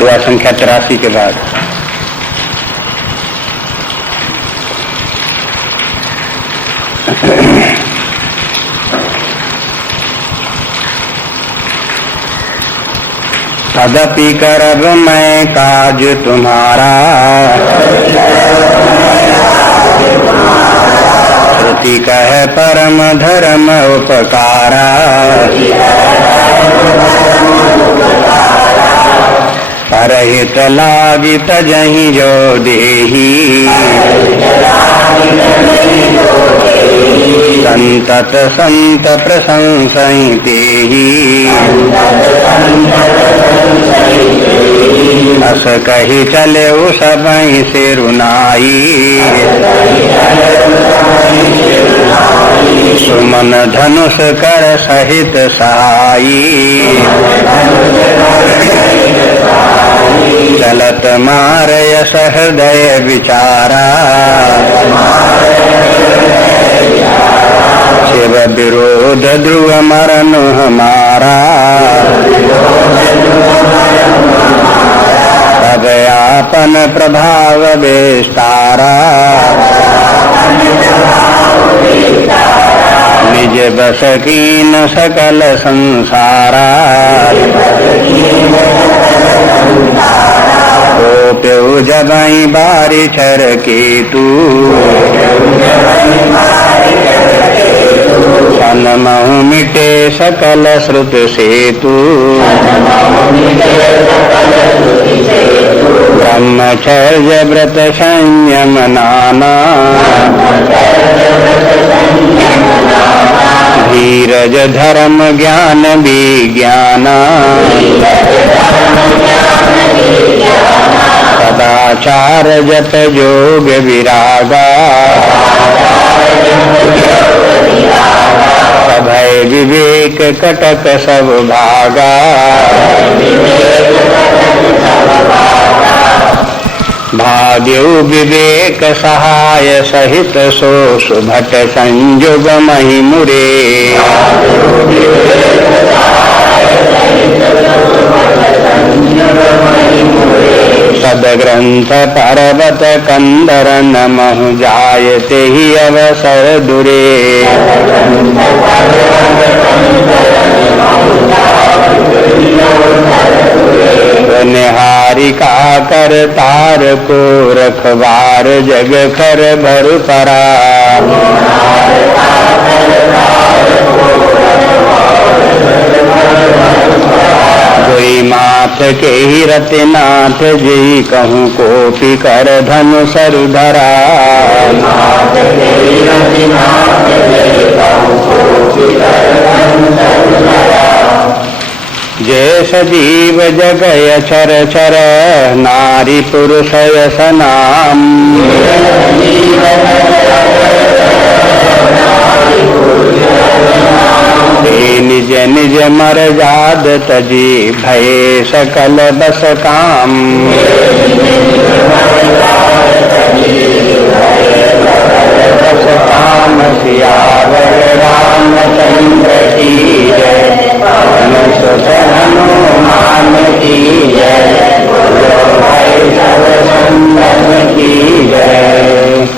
दुआ संख्या 83 के बाद तदपि करब मैं काज तुम्हारा, श्रुति कह परम धर्म उपकारा। परहित लागित जहीं जो देही, संतत संत प्रशंसहि तेहि। अस कही चले सबहि सिरुनाई, सुमन धनुष कर सहित सहाई। चलत मार यश हृदय विचारा, शिव विरोध ध्रुव मरण हमारा। तब आपन प्रभाव विस्तारा, निज बस कीन सकल संसारा। प्यो जबई बारि चर केतु, सनमहु मिटे सकल श्रुत सेतु। ब्रह्मचर्य व्रत संयम नाना, धीरज धर्म ज्ञान विज्ञाना। सदाचार जप जोग विरागा, सभय विवेक कटक सब भागा। भाग्यो विवेक सहाय सहित सो सुभट संयुग महि मुरे। सदग्रंथ पर्वत कंदर नमहु जायते ही अवसर दुरे। निहारिका कर तार को रखवार जग कर भर परा। कोई माथ के ही रतिनाथ जी कहूँ कोपी कर धनु सरुधरा। जय सजीव जगय चर चर नारी पुरुष यस नाम। निज निज मर जाद तजी भय सकल बस काम। बस काम सियावर रामचंद्र की जय। हनुमान की जय। भाई सब संतन की जय।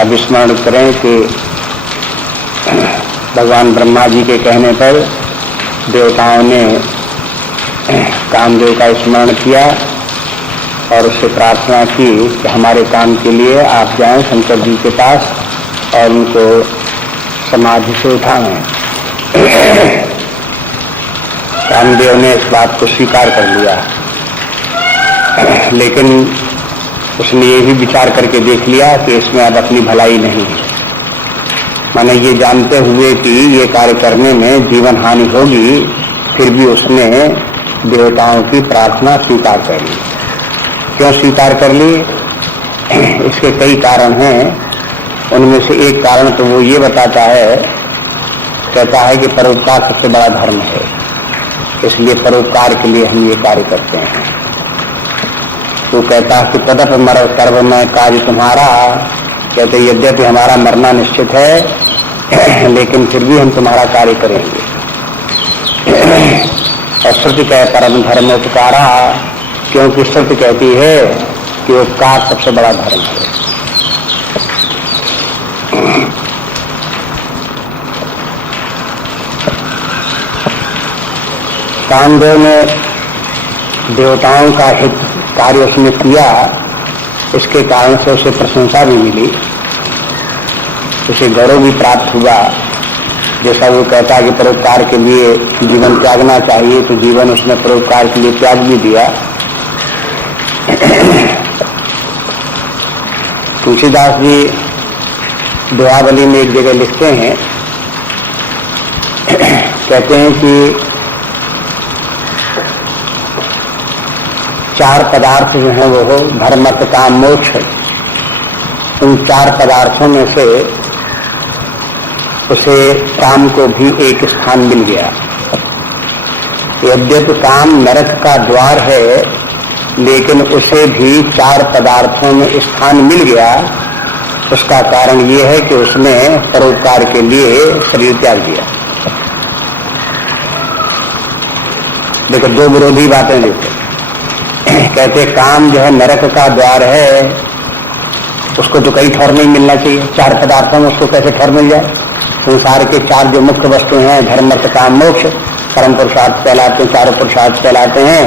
अब स्मरण करें कि भगवान ब्रह्मा जी के कहने पर देवताओं ने कामदेव का स्मरण किया और उससे प्रार्थना की कि हमारे काम के लिए आप जाएं शंकर जी के पास और उनको समाधि से उठाएं। कामदेव ने इस बात को स्वीकार कर लिया, लेकिन उसने ये भी विचार करके देख लिया कि इसमें अब अपनी भलाई नहीं है। माने ये जानते हुए कि ये कार्य करने में जीवन हानि होगी, फिर भी उसने देवताओं की प्रार्थना स्वीकार कर ली। क्यों स्वीकार कर ली? इसके कई कारण हैं। उनमें से एक कारण तो वो ये बताता है, कहता है कि परोपकार सबसे बड़ा धर्म है, इसलिए परोपकार के लिए हम ये कार्य करते हैं। तो कहता है कि तदप मर कर्म में कार्य तुम्हारा। कहते यद्यपि हमारा मरना निश्चित है, लेकिन फिर भी हम तुम्हारा कार्य करेंगे। और श्रुति कहे परम धर्म उपकारा, क्योंकि श्रुति कहती है कि उपकार सबसे बड़ा धर्म है। कामदेव ने देवताओं का हित कार्य उसने किया, इसके कारण से उसे प्रशंसा भी मिली, उसे गौरव भी प्राप्त हुआ। जैसा वो कहता है कि परोपकार के लिए जीवन त्यागना चाहिए, तो जीवन उसने परोपकार के लिए त्याग भी दिया। तुलसीदास जी दोहावली में एक जगह लिखते हैं, कहते हैं कि चार पदार्थ जो हैं वो धर्म अर्थ काम मोक्ष, उन चार पदार्थों में से उसे काम को भी एक स्थान मिल गया। यद्यपि काम नरक का द्वार है, लेकिन उसे भी चार पदार्थों में स्थान मिल गया। उसका कारण ये है कि उसने परोपकार के लिए शरीर त्याग दिया। देखो, दो विरोधी बातें देखो। कहते काम जो है नरक का द्वार है, उसको तो कहीं ठौर नहीं मिलना चाहिए। चार पदार्थों में उसको कैसे ठौर मिल जाए? संसार के चार जो मुख्य वस्तु हैं, धर्म अर्थ काम मोक्ष, परम पुरुषार्थ कहलाते हैं, चारों पुरुषार्थ कहलाते हैं।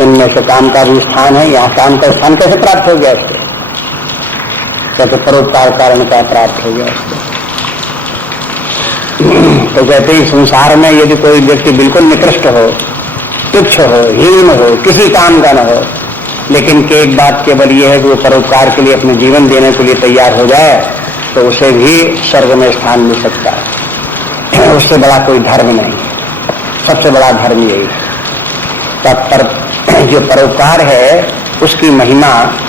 इनमें से काम का भी स्थान है। यहाँ काम का स्थान कैसे प्राप्त हो गया उसको? कहते परोपकार कारण का प्राप्त हो गया उसको। तो कहते हैं संसार में यदि कोई व्यक्ति बिल्कुल निकृष्ट हो, तुच्छ हो, हीन हो, किसी काम का न हो, लेकिन कि एक बात केवल ये है कि वो परोपकार के लिए अपने जीवन देने के लिए तैयार हो जाए, तो उसे भी स्वर्ग में स्थान मिल सकता है। उससे बड़ा कोई धर्म नहीं, सबसे बड़ा धर्म यही है। पर जो परोपकार है उसकी महिमा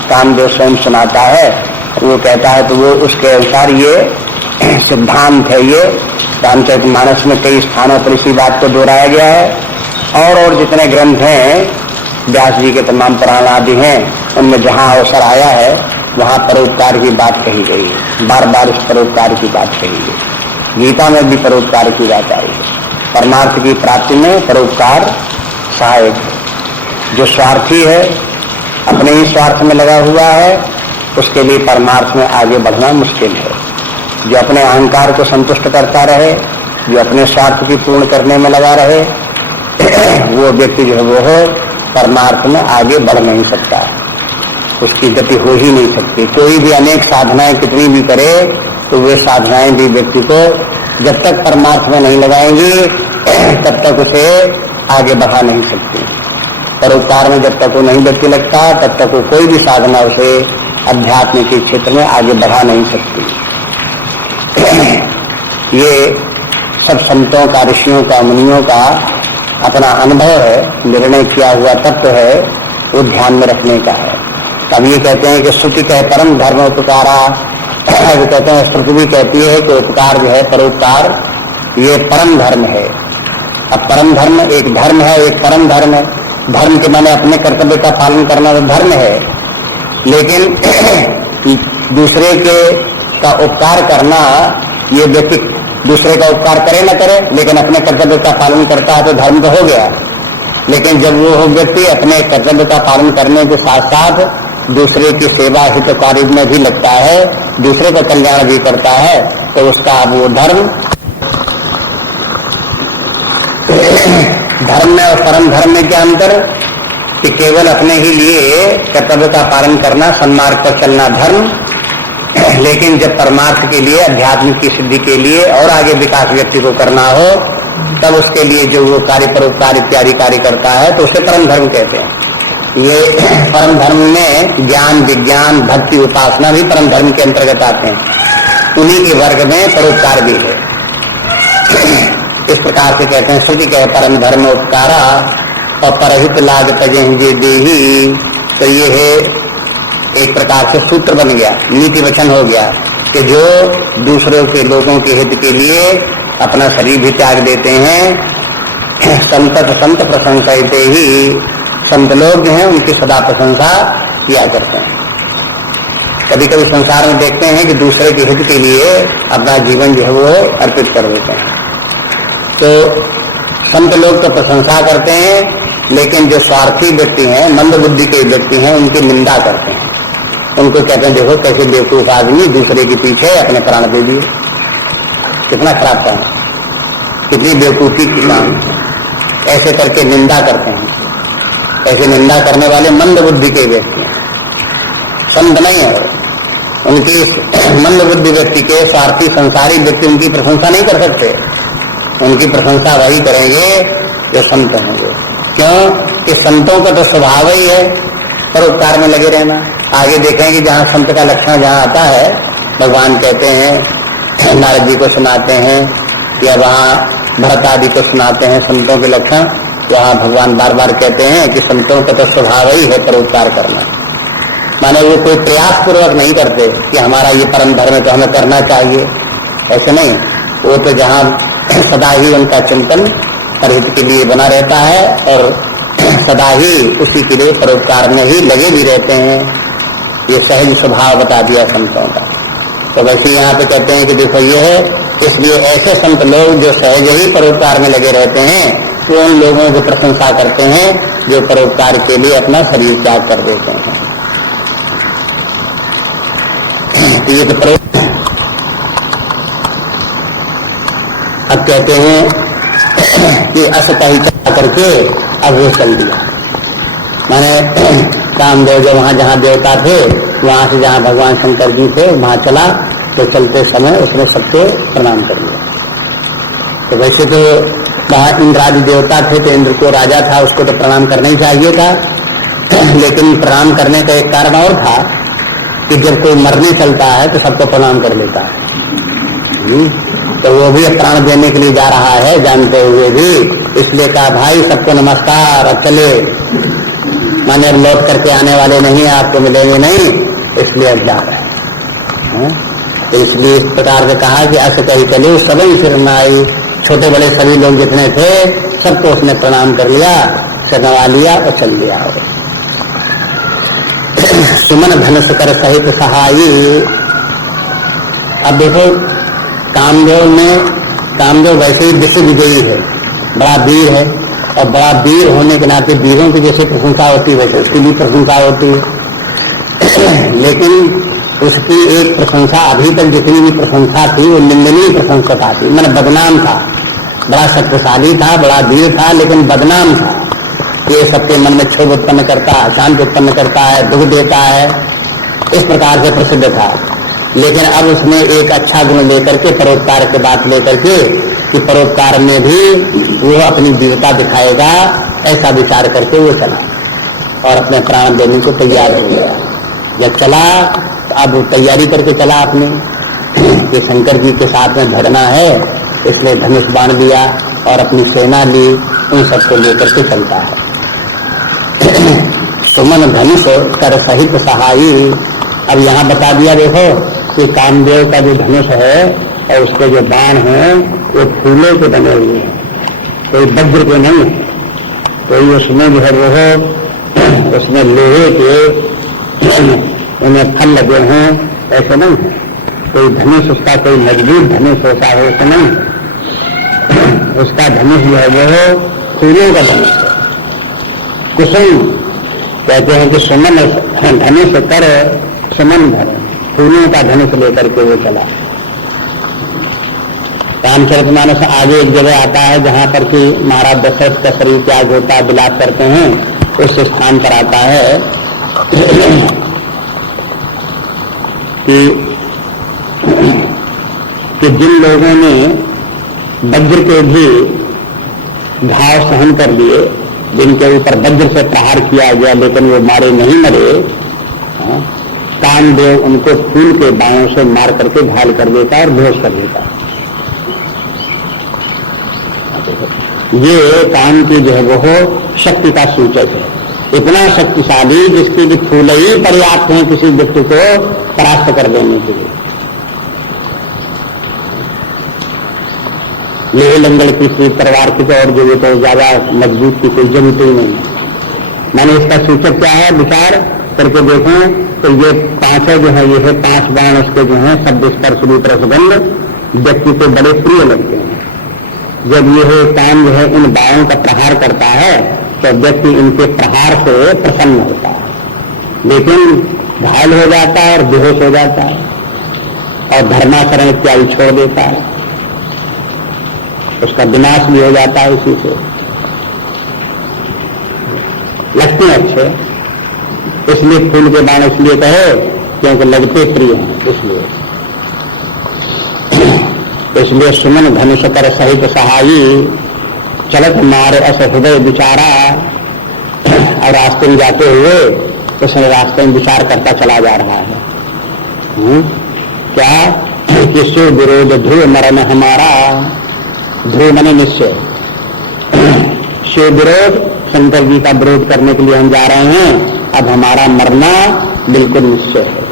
कामदेव स्वयं सुनाता है। वो कहता है तो वो उसके अनुसार ये सिद्धांत है। ये रामचरितमानस में कई स्थानों पर इसी बात को दोहराया गया है। और जितने ग्रंथ हैं, व्यास जी के तमाम पुराण आदि हैं, उनमें जहां अवसर आया है वहां परोपकार की बात कही गई है। बार बार इस परोपकार की बात कही गई। गीता में भी परोपकार की बात आई है। परमार्थ की प्राप्ति में परोपकार सहायक है। जो स्वार्थी है, अपने ही स्वार्थ में लगा हुआ है, उसके लिए परमार्थ में आगे बढ़ना मुश्किल है। जो अपने अहंकार को संतुष्ट करता रहे, जो अपने स्वार्थ की पूर्ण करने में लगा रहे, वो व्यक्ति जो है वो परमार्थ में आगे बढ़ नहीं सकता, उसकी गति हो ही नहीं सकती। कोई भी अनेक साधनाएं कितनी भी करे, तो वे साधनाएं भी व्यक्ति को जब तक परमार्थ में नहीं लगाएंगी, तब तक उसे आगे बढ़ा नहीं सकती। परोपकार में जब तक वो नहीं व्यक्ति लगता, तब तक वो कोई भी साधना उसे अध्यात्म के क्षेत्र में आगे बढ़ा नहीं सकती। ये सब संतों का, ऋषियों का, मुनियों का अपना अनुभव है, निर्णय किया हुआ तत्व है, वो ध्यान में रखने का है। तब ये कहते हैं कि श्रुति कहे परम धर्म उपकारा। वो कहते हैं श्रुति भी कहती है कि उपकार जो है, परोपकार, ये परम धर्म है। अब परम धर्म एक धर्म है, एक परम धर्म है। धर्म के माने अपने कर्तव्य का पालन करना तो धर्म है, लेकिन दूसरे के का उपकार करना, ये व्यक्ति दूसरे का उपकार करे न करे, लेकिन अपने कर्तव्य का पालन करता है तो धर्म तो हो गया। लेकिन जब वो व्यक्ति अपने कर्तव्य का पालन करने के साथ साथ दूसरे की सेवा हित कार्य में भी लगता है, दूसरे का कल्याण भी करता है, तो उसका वो धर्म में और परम धर्म में क्या अंतर? कि केवल अपने ही लिए कर्तव्य का पालन करना, सन्मार्ग पर चलना धर्म, लेकिन जब परमार्थ के लिए, अध्यात्म की सिद्धि के लिए और आगे विकास व्यक्ति को करना हो, तब उसके लिए जो वो कार्य परोपकार इत्यादि कार्य करता है, तो उसे परम धर्म कहते हैं। ये परम धर्म में ज्ञान, विज्ञान, भक्ति, उपासना भी परम धर्म के अंतर्गत आते हैं। उन्हीं के वर्ग में परोपकार भी है। इस प्रकार से कहते हैं, श्रुति कहे परम धर्म उपकारा और परहित लाग तजेंगे देही। तो ये है एक प्रकार से सूत्र बन गया, नीति वचन हो गया कि जो दूसरों के लोगों के हित के लिए अपना शरीर भी त्याग देते हैं, संत प्रशंसा ही, संत लोग जो हैं उनकी सदा प्रशंसा किया करते हैं। कभी कभी संसार में देखते हैं कि दूसरे के हित के लिए अपना जीवन जो है वो अर्पित कर देते हैं। तो संत लोग तो प्रशंसा करते हैं, लेकिन जो स्वार्थी व्यक्ति हैं, मंद बुद्धि के व्यक्ति हैं, उनकी निंदा करते हैं। उनको कहते हैं देखो कैसे बेवकूफ आदमी दूसरे के पीछे अपने प्राण दे दिए, कितना खराब काम, कितनी बेवकूफी की काम, ऐसे करके निंदा करते हैं। ऐसे निंदा करने वाले मंद बुद्धि के व्यक्ति हैं, संत नहीं है। उनकी मंद बुद्धि व्यक्ति के, स्वार्थी संसारी व्यक्ति उनकी प्रशंसा नहीं कर सकते। उनकी प्रशंसा वही करेंगे जो संत होंगे। क्यों कि संतों का तो स्वभाव ही है परोपकार में लगे रहना। आगे देखेंगे जहाँ संत का लक्षण जहाँ आता है, भगवान कहते हैं, नारद जी को सुनाते हैं या वहाँ भरत आदि को सुनाते हैं संतों के लक्षण, वहाँ भगवान बार बार कहते हैं कि संतों का तो स्वभाव ही है परोपकार करना। माने वो कोई प्रयास पूर्वक नहीं करते कि हमारा ये परम धर्म है तो हमें करना चाहिए, ऐसे नहीं। वो तो जहाँ सदा ही उनका चिंतन परहित के लिए बना रहता है और सदा ही उसी के लिए परोपकार में ही लगे भी रहते हैं। ये सहज स्वभाव बता दिया संतों का। तो वैसे यहाँ पे कहते हैं कि देखो ये है, इसलिए ऐसे संत लोग जो सहज ही परोपकार में लगे रहते हैं, वो उन लोगों की प्रशंसा करते हैं जो परोपकार के लिए अपना शरीर त्याग कर देते हैं। तो ये तो अब कहते हैं कि असत ही चला करके अब वो चल दिया। माने कामदेव जो वहां जहां देवता थे, वहां से जहां भगवान शंकर जी थे वहां चला, तो चलते समय उसने सबको प्रणाम कर लिया। तो वैसे तो वहां इंद्र आदि देवता थे, तो इंद्र को राजा था, उसको तो प्रणाम करना ही चाहिए था। लेकिन प्रणाम करने का एक कारण और था कि जब कोई मरने चलता है तो सबको प्रणाम कर लेता है। तो वो भी प्राण देने के लिए जा रहा है जानते हुए भी, इसलिए कहा भाई सबको नमस्कार, अब चले, माने लौट करके आने वाले नहीं, आपको मिलेंगे नहीं, इसलिए अब जा रहे हैं। तो इसलिए इस प्रकार से कहा कि ऐसे कही चले सभी सिरनाई, छोटे बड़े सभी लोग जितने थे सबको उसने प्रणाम कर लिया, सनवा लिया और चल लिया। सुमन धनुष कर सहित सहाई। अब देखो कामदेव वैसे ही विश्व विजयी है, बड़ा वीर है, और बड़ा वीर होने के नाते वीरों की जैसे प्रशंसा होती है वैसे उसकी भी प्रशंसा होती है। लेकिन उसकी एक प्रशंसा, अभी तक जितनी भी प्रशंसा थी वो निंदनीय प्रशंसा थी, मैंने बदनाम था। बड़ा शक्तिशाली था, बड़ा वीर था, लेकिन बदनाम था। ये सबके मन में क्षोभ उत्पन्न करता है, अशांति उत्पन्न करता है, दुख देता है, इस प्रकार से प्रसिद्ध था। लेकिन अब उसने एक अच्छा गुण लेकर के, परोपकार की बात लेकर के, कि परोपकार में भी वो अपनी वीरता दिखाएगा, ऐसा विचार करके वो चला और अपने प्राण देने को तैयार हो गया। जब चला तो अब तैयारी करके चला अपने कि शंकर जी के साथ में भिड़ना है, इसलिए धनुष बाण लिया और अपनी सेना ली, उन सबको लेकर के चलता है। सुमन धनुष कर सहित सहाई। अब यहाँ बता दिया देखो कि कामदेव का जो धनुष है और उसके जो बाण हैं वो फूलों के बने हुए हैं, कोई वज्र के नहीं है, कोई उसमें जो है वो है उसमें लोहे के उन्हें फल लगे हैं, ऐसे नहीं है। कोई धनुष उसका कोई मजबूत धनुष होता है ऐसा नहीं है। उसका धनुष जो है वो फूलों का धनुष है। कुसुम कहते हैं कि सुमन धनुष कर सुमन धर, फूलों का धनुष लेकर के वो चला। रामचरितमानस आगे एक जगह आता है जहां पर कि महाराज दशरथ का शरीर त्याग होता है, विलाप करते हैं, उस स्थान पर आता है कि जिन लोगों ने वज्र के भी घाव सहन कर लिए, जिनके ऊपर वज्र से प्रहार किया गया लेकिन वो मारे नहीं मरे, कामदेव उनको फूल के बाणों से मार करके घायल कर देता है और बेहोश कर देता है। ये काम की जो है वो शक्ति का सूचक है, इतना शक्तिशाली जिसके भी फूल ही पर्याप्त हैं किसी व्यक्ति को परास्त कर देने के लिए। लेह लंगड़ की तलवार की तो और जो तो ज्यादा मजबूत की कोई जरूरत ही नहीं है। मैंने इसका सूचक क्या है विचार करके देखें तो ये पांचों जो है, ये है 5 बाण उसके जो है शब्द स्पर्श रूप रसगंध व्यक्ति को बड़े प्रिय लगते हैं। जब यह काम जो है इन बाणों का प्रहार करता है तो व्यक्ति इनके प्रहार से प्रसन्न होता है, लेकिन घायल हो जाता है और बेहोश हो जाता है और धर्माचरण इत्यादि छोड़ देता है, उसका विनाश भी हो जाता है इसी से। लगते हैं अच्छे, इसलिए फूल के बाण इसलिए कहे क्योंकि लगते प्रिय हैं, इसलिए सुमन धनुष कर सहित सहाई चलत मारे अस हृदय विचारा। और रास्ते में जाते हुए उसने रास्ते में विचार करता चला जा रहा है, क्या कि शिव विरोध ध्रुव मरण हमारा। ध्रुव मने निश्चय, शिव विरोध शंकर जी का विरोध करने के लिए हम जा रहे हैं, अब हमारा मरना बिल्कुल निश्चय है,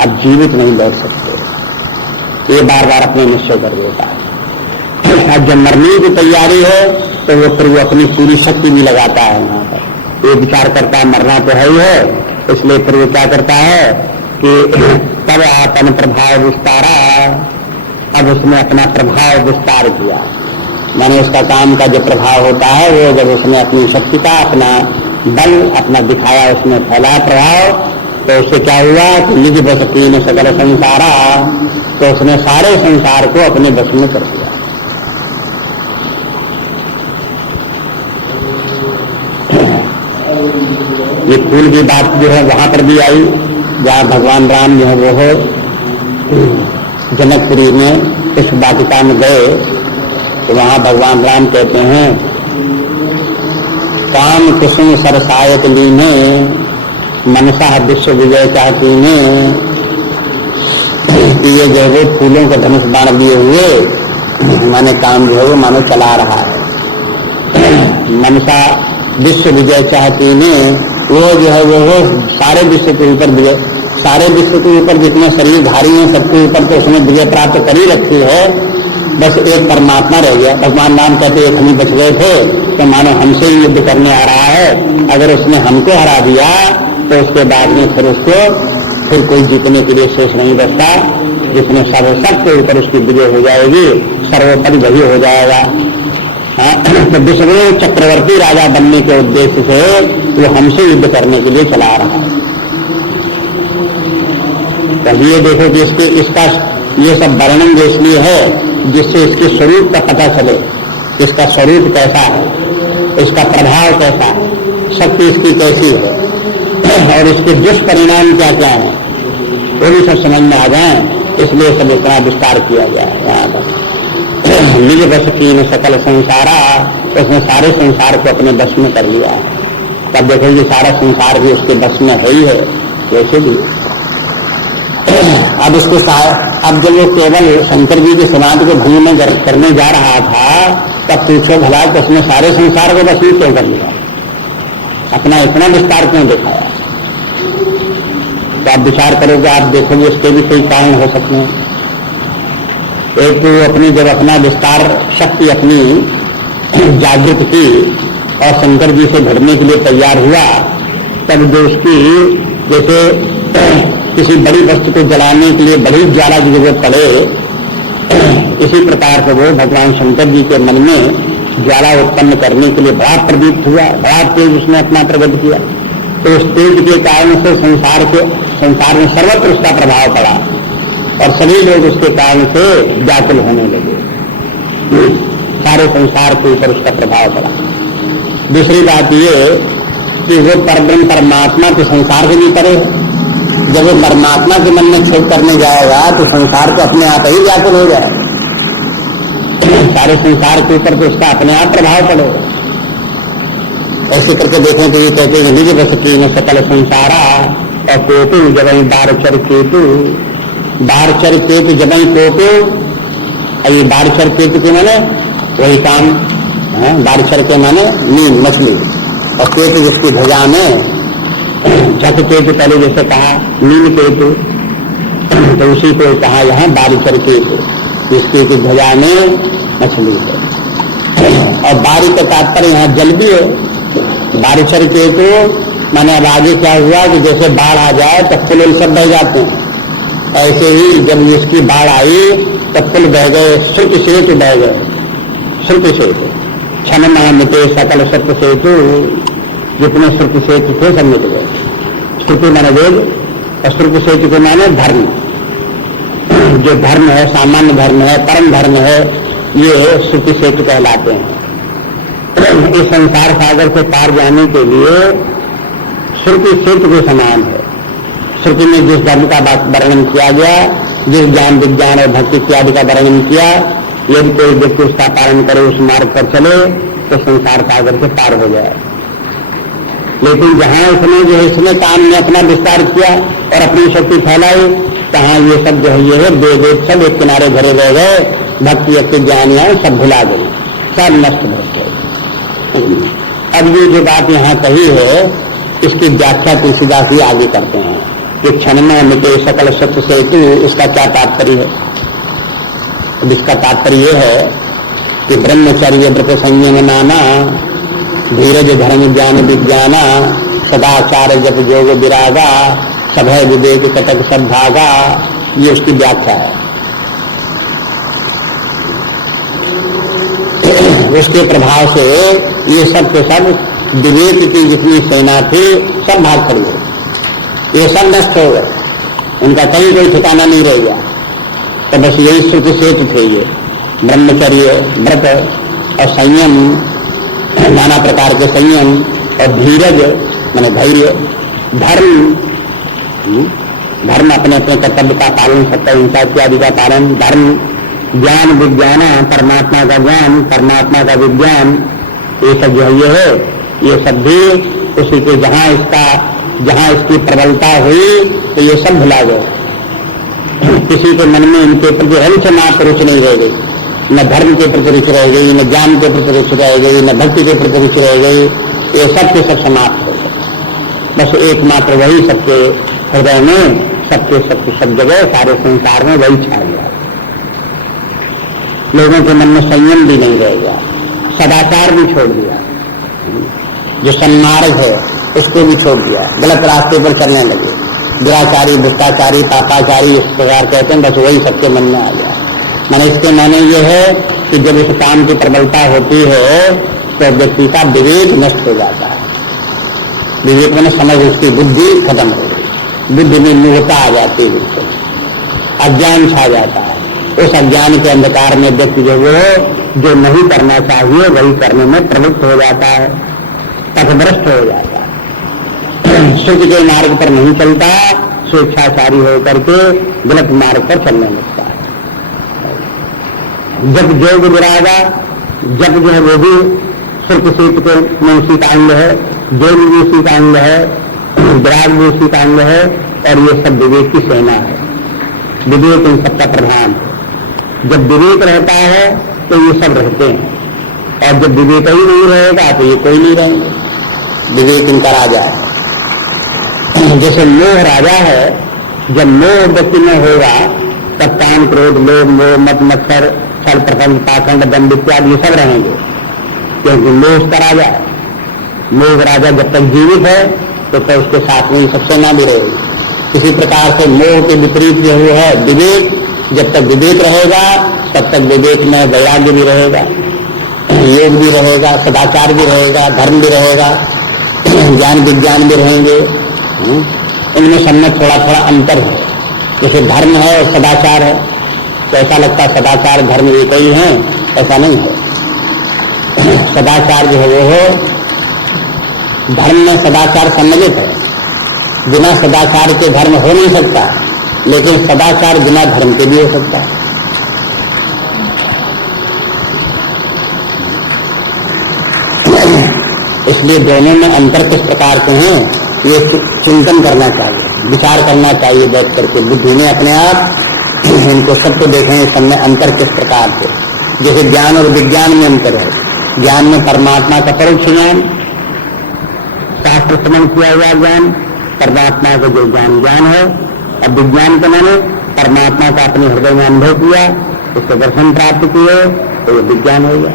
अब जीवित नहीं बैठ सकते। ये बार बार अपने निश्चय कर देता है। अब जब मरने की तैयारी है तो वो फिर वो अपनी पूरी शक्ति भी लगाता है वहां पर। ये विचार करता है मरना तो है ही है, इसलिए फिर वो क्या करता है कि तब अपन प्रभाव विस्तारा। अब उसने अपना प्रभाव विस्तार किया, माने उसका काम का जो प्रभाव होता है वो जब उसने अपनी शक्ति का अपना बल अपना दिखाया, उसमें फैला प्रभाव, तो उससे क्या हुआ कि निज बस तीन सकल संसारा, तो उसने सारे संसार को अपने बस में कर दिया। ये फूल की बात जो है वहां पर भी आई, जहाँ भगवान राम जो है वो हो जनकपुरी में पुष्प वाटिका में गए तो वहां भगवान राम कहते हैं काम कुसुम सरसायत लीने मनसा विश्व विजय चाहती ने। ये जो है फूलों का धनुष बाण लिए हुए माने काम जो है वो मानो चला रहा है। मनसा विश्व विजय चाहती ने, वो जो है वो सारे विश्व के ऊपर विजय, सारे विश्व के ऊपर जितने शरीरधारी हैं सबके ऊपर तो उसने विजय प्राप्त कर ही रखी है, बस एक परमात्मा रह गया। भगवान राम कहते एक हम बच गए थे तो मानो हमसे ही युद्ध करने आ रहा है, अगर उसने हमको हरा दिया तो उसके बाद में फिर उसको फिर कोई जीतने के लिए शेष नहीं बचता, जिसमें सबके ऊपर उसकी विजय हो जाएगी, सर्वोपरि वही हो जाएगा। तो विश्व में चक्रवर्ती राजा बनने के उद्देश्य से वो हमसे युद्ध करने के लिए चला रहा है। तो ये देखो कि इसका ये सब वर्णन इसलिए है जिससे इसके स्वरूप का पता चले, इसका स्वरूप कैसा है, इसका प्रभाव कैसा है, शक्ति इसकी कैसी है और इसके दुष्परिणाम क्या क्या है, वो भी सब समझ में आ जाए, इसलिए सब इतना विस्तार किया गया है यहाँ पर। निज बस कीन सकल संसारा, उसने सारे संसार को अपने बस में कर लिया। तब देखो ये सारा संसार भी उसके बस में है ही है, वैसे भी अब इसके अब जब वो केवल शंकर जी के समाधि को भंग में करने जा रहा था तब पूछो भला कि उसने सारे संसार को बस में क्यों कर लिया, अपना इतना विस्तार क्यों दिखाया। तो आप विचार करोगे, आप देखोगे इसके भी कई कारण हो सकते हैं। एक तो अपनी जब अपना विस्तार शक्ति अपनी जागृत की और शंकर जी से भिड़ने के लिए तैयार हुआ, तब जो उसकी जैसे किसी बड़ी वस्तु को जलाने के लिए बड़ी ज्वाला की जरूरत पड़े, इसी प्रकार से वो भगवान शंकर जी के मन में ज्वाला उत्पन्न करने के लिए बड़ा प्रदीप्त हुआ, बड़ा तेज उसने अपना प्रकट किया। तो उस तेज के कारण से संसार में सर्वत्र उसका प्रभाव पड़ा और सभी लोग उसके कारण से व्याकुल होने लगे, सारे संसार के ऊपर उसका प्रभाव पड़ा। दूसरी बात ये कि वो परब्रह्म परमात्मा के संसार से भी परे, जब वो परमात्मा के मन में छेद करने जाएगा तो संसार को अपने आप ही व्याकुल हो जाए, सारे संसार के ऊपर तो उसका अपने आप प्रभाव पड़ेगा। ऐसे करके देखें तो ये कहते हैं निज बस कीन सकल संसारा और कोटु जबई बारचर केतु, बारचर केतु जबई कोटु। ये बारचर केतु के माने वही काम, बारचर के माने नीम मछली, और केतु जिसकी ध्वजा में झट केतु पहले जैसे कहा नीम केतु, तो उसी को कहा यहाँ बारीचर केतु, जिसकी ध्वजा में मछली है। और बारी का तात्पर्य यहाँ जल भी है, बारीचर केतु माने अब आगे क्या हुआ कि जैसे बाढ़ आ जाए तब पुल सब बह जाते हैं, ऐसे ही जब इसकी बाढ़ आई तब पुल बह गए, श्रुत सेतु बह गए, श्रुत सेतु क्षण मिटे सकल सत्य सेतु, जितने श्रुत सेतु थे सब मिट गए। श्रुति माने वेद और श्रुत सेतु के माने धर्म, जो धर्म है, सामान्य धर्म है, परम धर्म है, ये श्रुति सेतु कहलाते हैं। इस संसार सागर से पार जाने के लिए श्रुति सेतु के समान है। श्रुति में जिस धर्म का वर्णन किया गया, जिस ज्ञान विज्ञान और भक्ति इत्यादि का वर्णन किया, यदि कोई व्यक्ति उसका पालन करे, उस मार्ग पर चले तो संसार सागर से पार हो जाए। लेकिन जहां इसने जो है इसने काम में अपना विस्तार किया और अपनी शक्ति फैलाई, तहां ये सब जो है ये वेद सब एक किनारे भरे रह गए, भक्ति ज्ञानियां सब भुला गई, सब नष्ट हो गए। अब ये जो बात यहाँ कही है इसकी व्याख्या तुलसीदास जी आगे करते हैं कि क्षण में मिटे सकल सत्य सेतु, इसका क्या तात्पर्य है? अब इसका तात्पर्य यह है कि ब्रह्मचर्य व्रत संयम नाना, धीरज धर्म ज्ञान विज्ञाना, सदाचार जप योग विरागा, सभय विवेक कटक सद्भागा, ये उसकी व्याख्या है। उसके प्रभाव से ये सब के सब विवेक की जितनी सेना थी सब भाग कर गए, ये सब नष्ट हो गए, उनका कहीं कोई ठिकाना नहीं रह गया। तो बस यही श्रुति सेतु थे ये ब्रह्मचर्य व्रत और संयम, नाना प्रकार के संयम और धीरज माने धैर्य, धर्म अपने अपने कर्तव्य का पालन, सत्य हिंसा इत्यादि का पालन, धर्म, ज्ञान विज्ञान, परमात्मा का ज्ञान, परमात्मा का विज्ञान, ये सब जो है ये सब भी उसी के जहां इसकी प्रबलता हुई तो ये सब भुला गए। किसी के मन में इनके प्रति हंस मात्र रुचि नहीं रह गई, न धर्म के प्रति रुचि रह गई, न ज्ञान के प्रति रुचि रह गई, न भक्ति के प्रति रुचि रह गई, ये सब के सब समाप्त हो गए। बस एकमात्र वही सबके हृदय में, सबके सब जगह सारे संसार में वही छा गया। लोगों के मन में संयम भी नहीं रह गया, सदाचार भी छोड़ दिया, जो सन्मार्ग है इसको भी छोड़ दिया, गलत रास्ते पर चलने लगे, दुराचारी, भ्रष्टाचारी, पापाचारी, इस प्रकार कहते हैं, बस वही सबके मन में आ गया। मैंने इसके माने ये है कि जब इस काम की प्रबलता होती है तो व्यक्ति का विवेक नष्ट हो जाता है। विवेक में समझ, उसकी बुद्धि खत्म हो गई, बुद्धि में मूर्खता आ जाती है, बिल्कुल अज्ञान छा जाता है। उस अज्ञान के अंधकार में व्यक्ति जो नहीं करना चाहिए वही करने में प्रवृत्त हो जाता है, पथभ्रष्ट हो जाता है, शुद्ध के मार्ग पर नहीं चलता, स्वेच्छाचारी होकर के गलत मार्ग पर चलने लगता है। जब योग विरागा, जब जो है वो भी श्रुत सेतु के में उसी का अंग है, योग भी उसी का अंग है, विराग भी उसी का अंग है, और ये सब विवेक की सेना है। विवेक इन सबका प्रधान है। जब विवेक रहता है तो ये सब रहते हैं, और जब विवेक ही नहीं रहेगा तो ये कोई नहीं रहेंगे। विवेक इनका राजा है। जैसे मोह राजा है, जब मोह व्यक्ति में होगा तब काम, क्रोध, लोभ, मोह, मद, मत्सर, छल, प्रपंच, पाखंड, दंड इत्यादि ये सब रहेंगे, क्योंकि मोह उसका राजा है। मोह राजा जब तक जीवित है तो उसके साथ में सब सेना भी रहेगी। इसी प्रकार से मोह के विपरीत जो है विवेक, जब तक विवेक रहेगा तब तक विवेक में वैराग्य भी रहेगा, योग भी रहेगा, सदाचार भी रहेगा, धर्म भी रहेगा, ज्ञान विज्ञान भी रहेंगे। इनमें सब में थोड़ा थोड़ा अंतर है। जैसे धर्म है और सदाचार है, तो ऐसा लगता है सदाचार धर्म एक ही है, ऐसा नहीं है। सदाचार जो है वो हो, धर्म में सदाचार सम्मिलित है। बिना सदाचार के धर्म हो नहीं सकता, लेकिन सदाचार बिना धर्म के भी हो सकता है। इसलिए दोनों में अंतर किस प्रकार के हैं ये चिंतन करना चाहिए, विचार करना चाहिए बैठ करके बुद्धि में अपने आप इनको सबको देखें, सब में अंतर किस प्रकार से। जैसे ज्ञान और विज्ञान में अंतर है। ज्ञान में परमात्मा का परोक्ष ज्ञान, शास्त्र श्रवण किया हुआ ज्ञान, परमात्मा का जो ज्ञान है। अब विज्ञान के माने परमात्मा का अपने हृदय में अनुभव किया, उससे दर्शन प्राप्त किए, तो ये विज्ञान हो गया।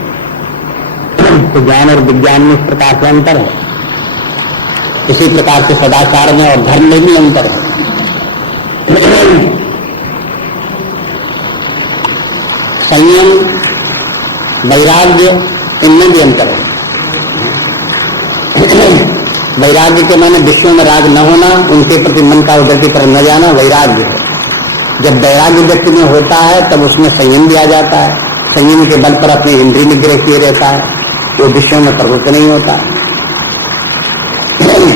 तो ज्ञान और विज्ञान में इस प्रकार से अंतर है। इसी प्रकार से सदाचार में और धर्म में भी अंतर है। संयम, वैराग्य, इनमें भी अंतर है। वैराग्य के माने विषयों में राग न होना, उनके प्रति मन का उदति पर न जाना वैराग्य है। जब वैराग्य व्यक्ति में होता है तब उसमें संयम भी आ जाता है। संयम के बल पर अपनी इंद्रिय निग्रह किए रहता है, वो विषयों में प्रवृत्त नहीं होता।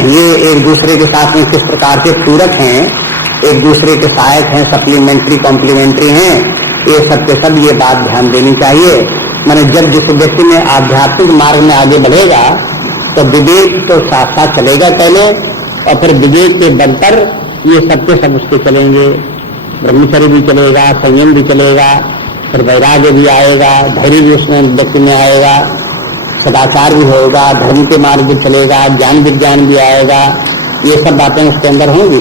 ये एक दूसरे के साथ में किस प्रकार से पूरक हैं, एक दूसरे के सहायक हैं, सप्लीमेंट्री कॉम्प्लीमेंट्री हैं, ये सब के सब ये बात ध्यान देनी चाहिए। माने जब जिस व्यक्ति में आध्यात्मिक मार्ग में आगे बढ़ेगा तो विवेक तो साथ साथ चलेगा पहले, और फिर विवेक के बल पर ये सबके सब उसके चलेंगे। ब्रह्मचर्य भी चलेगा, संयम भी चलेगा, फिर वैराग्य भी आएगा, धैर्य भी उसमें व्यक्ति में आएगा, सदाचार भी होगा, धर्म के मार्ग भी चलेगा, ज्ञान विज्ञान भी आएगा। ये सब बातें उसके अंदर होंगी।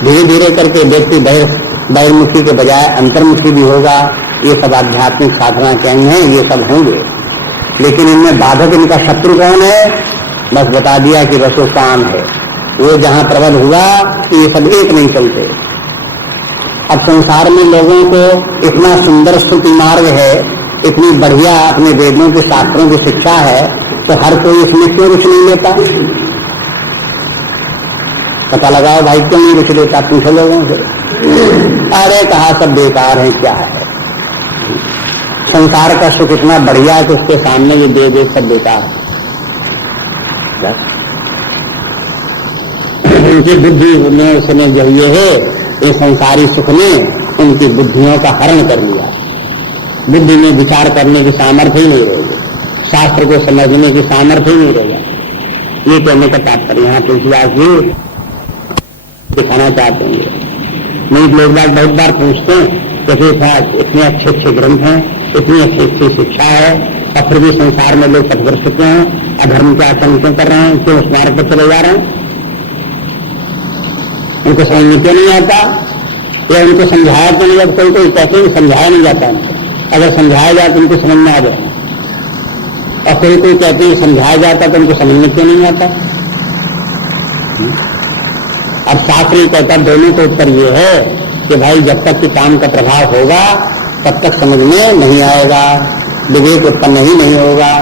धीरे धीरे करके व्यक्ति बहिर्मुखी के बजाय अंतर्मुखी भी होगा। ये सब आध्यात्मिक साधना के अंग हैं, ये सब होंगे। लेकिन इनमें बाधक, इनका शत्रु कौन है? बस बता दिया कि बस वो काम है। वो जहां प्रबल हुआ तो ये सब एक नहीं चलते। अब संसार में लोगों को इतना सुंदर स्तुति मार्ग है, इतनी बढ़िया अपने वेदों के शास्त्रों की शिक्षा है, तो हर कोई इसमें क्यों रुचि नहीं लेता? पता लगाओ भाई, क्यों नहीं रुचि लेता? पूछो लोगों से। अरे कहा सब बेकार है, क्या है? संसार का सुख इतना बढ़िया है कि उसके सामने ये दे सब बेकार है। उनकी बुद्धि में उसने जो ये है, ये संसारी सुख ने उनकी बुद्धियों का हरण कर लिया। बुद्धि में विचार करने की सामर्थ्य ही नहीं रहेगी, शास्त्र को समझने की सामर्थ्य ही नहीं रहेगा। ये कहने का तात्पर्य यहाँ तुलसीदास जी दिखाना चाहते हैं। नहीं, लोग बात बहुत बार पूछते हैं कि इतने अच्छे अच्छे ग्रंथ हैं, इतनी अच्छी अच्छी शिक्षा है, और फिर भी संसार में लोग पथभ्रष्ट क्यों हैं, अधर्म के आचरण क्यों कर रहे हैं, क्यों उस मार्ग पर चले जा रहे हैं? उनको समझ में क्यों नहीं आता, या उनको समझाया क्यों नहीं जाता? कोई कहते हैं समझाया नहीं जाता उनको। अगर समझाया जाए तो उनको समझ में आ जाए, और कोई कहते हैं समझाया जाता तो उनको समझ में क्यों नहीं आता? अब शास्त्र कहता दोनों का उत्तर ये है कि भाई जब तक कि काम का प्रभाव होगा तब तक समझ में नहीं आएगा, विवेक उत्पन्न ही नहीं होगा,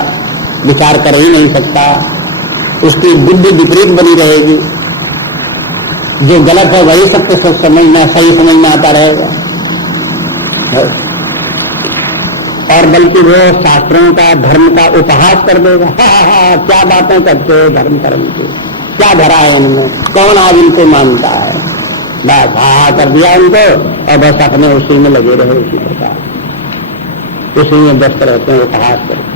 विचार कर ही नहीं सकता, उसकी बुद्धि विपरीत बनी रहेगी। जो गलत है वही सबको सब समझना, सही समझ में आता रहेगा। और बल्कि वो शास्त्रों का, धर्म का उपहास कर देगा। हा, क्या बातें करते हो धर्म की, क्या धरा है इनमें, कौन आज इनको मानता है? बस हा कर दिया उनको, और बस अपने उसी में लगे रहे, उसी प्रकार उसी में व्यस्त रहते हैं, उपहास करते।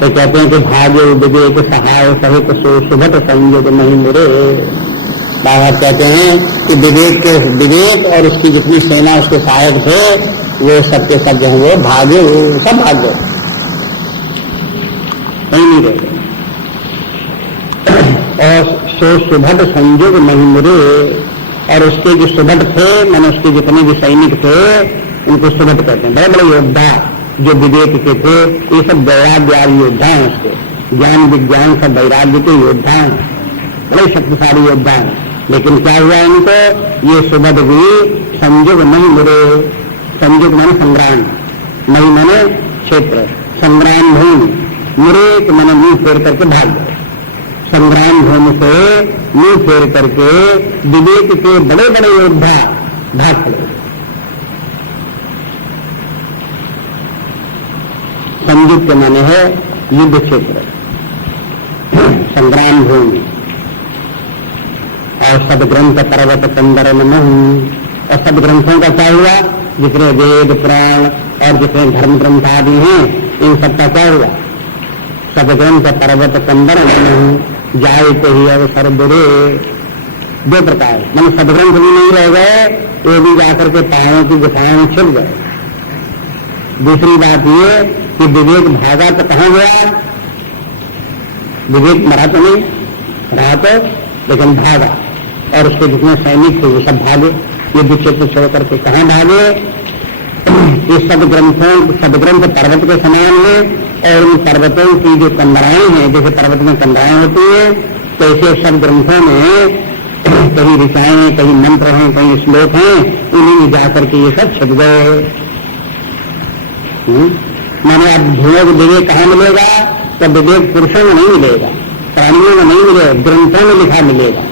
तो कहते हैं कि भाग्य विवेक सहाय सहित सुभट संयोग नहीं मुरे। बाबा कहते हैं कि विवेक और उसकी जितनी सेना उसके सहायक थे, वो सबके सब जो है वो भागे, सब भाग्य नहीं रहे। और सो सुभट संयोग नहीं मुरे, और उसके जो सुभट थे, मैंने उसके जितने भी सैनिक थे उनको सुभट कहते हैं। बड़े बड़े योद्धा जो विवेक के थे, ये सब वैराग्य योद्धा हैं, उसके ज्ञान विज्ञान सब वैराग्य के योद्धा हैं, बड़े शक्तिशाली योद्धा हैं। लेकिन क्या हुआ उनको? ये सुभट भी संयोग नहीं मुरे। संयोग माने संग्राम, नहीं माने क्षेत्र, संग्राम भूमि, मुरे तो मैंने मुंह फेर करके भाग गए। संग्राम भूमि से मुंह फेर करके विवेक के बड़े बड़े योद्धा भाग पड़े। संयुक्त के माने है युद्ध क्षेत्र, संग्राम भूमि। और सदग्रंथ पर्वत कंदर नहीं, और सदग्रंथों का क्या हुआ? जितने वेद पुराण और जितने धर्म ग्रंथ आदि हैं, इन सबका क्या हुआ? सदग्रंथ पर्वत कंदर नहीं, जाए तो ही अवसर बुरे। दो प्रकार, मैंने सदग्रंथ भी नहीं रह गए, वो भी जाकर के पहाड़ों की गुफाओं में छिप गए। दूसरी बात ये कि विवेक भागा तो कहाँ गया? विवेक मरा तो नहीं, रहा तो, लेकिन भागा, और उसके जितने सैनिक थे वो सब भागे। युद्ध क्षेत्र छोड़ करके कहाँ भागे? ये सब ग्रंथ पर्वत के समान है, और उन पर्वतों की जो कंदराएं हैं, जैसे पर्वत में कंदराएं होती हैं, तो ऐसे सब ग्रंथों में कहीं ऋचाएं, कहीं मंत्र हैं, कहीं श्लोक हैं, उन्हीं में जाकर के ये सब छिप गए। मैंने अब भूलों को विवेक कहाँ मिलेगा? तो विवेक पुरुषों में नहीं मिलेगा, प्राणियों में नहीं मिलेगा, ग्रंथों में लिखा मिलेगा।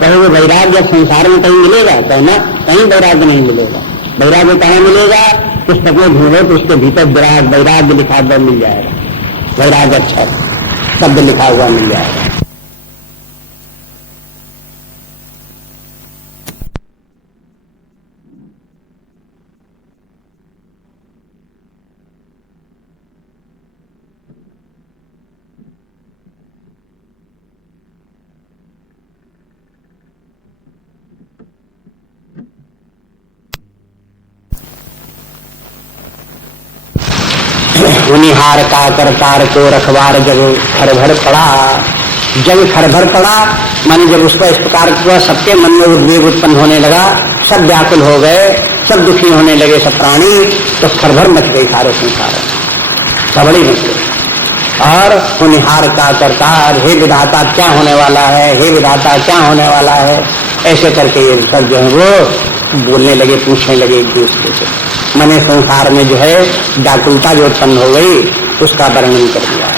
कहीं वो वैराग्य संसार में कहीं मिलेगा? कहना कहीं वैराग्य नहीं मिलेगा। वैराग्य कहाँ मिलेगा? पुस्तक में ढूंढो तो उसके भीतर वैराग्य लिखा हुआ मिल जाएगा, वैराग्य अच्छा शब्द लिखा हुआ मिल जाएगा। निहार का करतार को रखवार जब खरभर पड़ा, जब खरभर पड़ा माने जब उसका इस प्रकार का सबके मन में उद्वेग उत्पन्न होने लगा, सब व्याकुल हो गए, सब दुखी होने लगे सब प्राणी, तो खरभर मच गई सारे संसार, सबड़ी मच गई। और निहार का करतार, हे विधाता क्या होने वाला है, हे विधाता क्या होने वाला है, ऐसे करके ये सब जो है वो बोलने लगे, पूछने लगे एक दूसरे से। मैंने संसार में जो है व्याकुलता जो उत्पन्न हो गई उसका वर्णन कर दिया।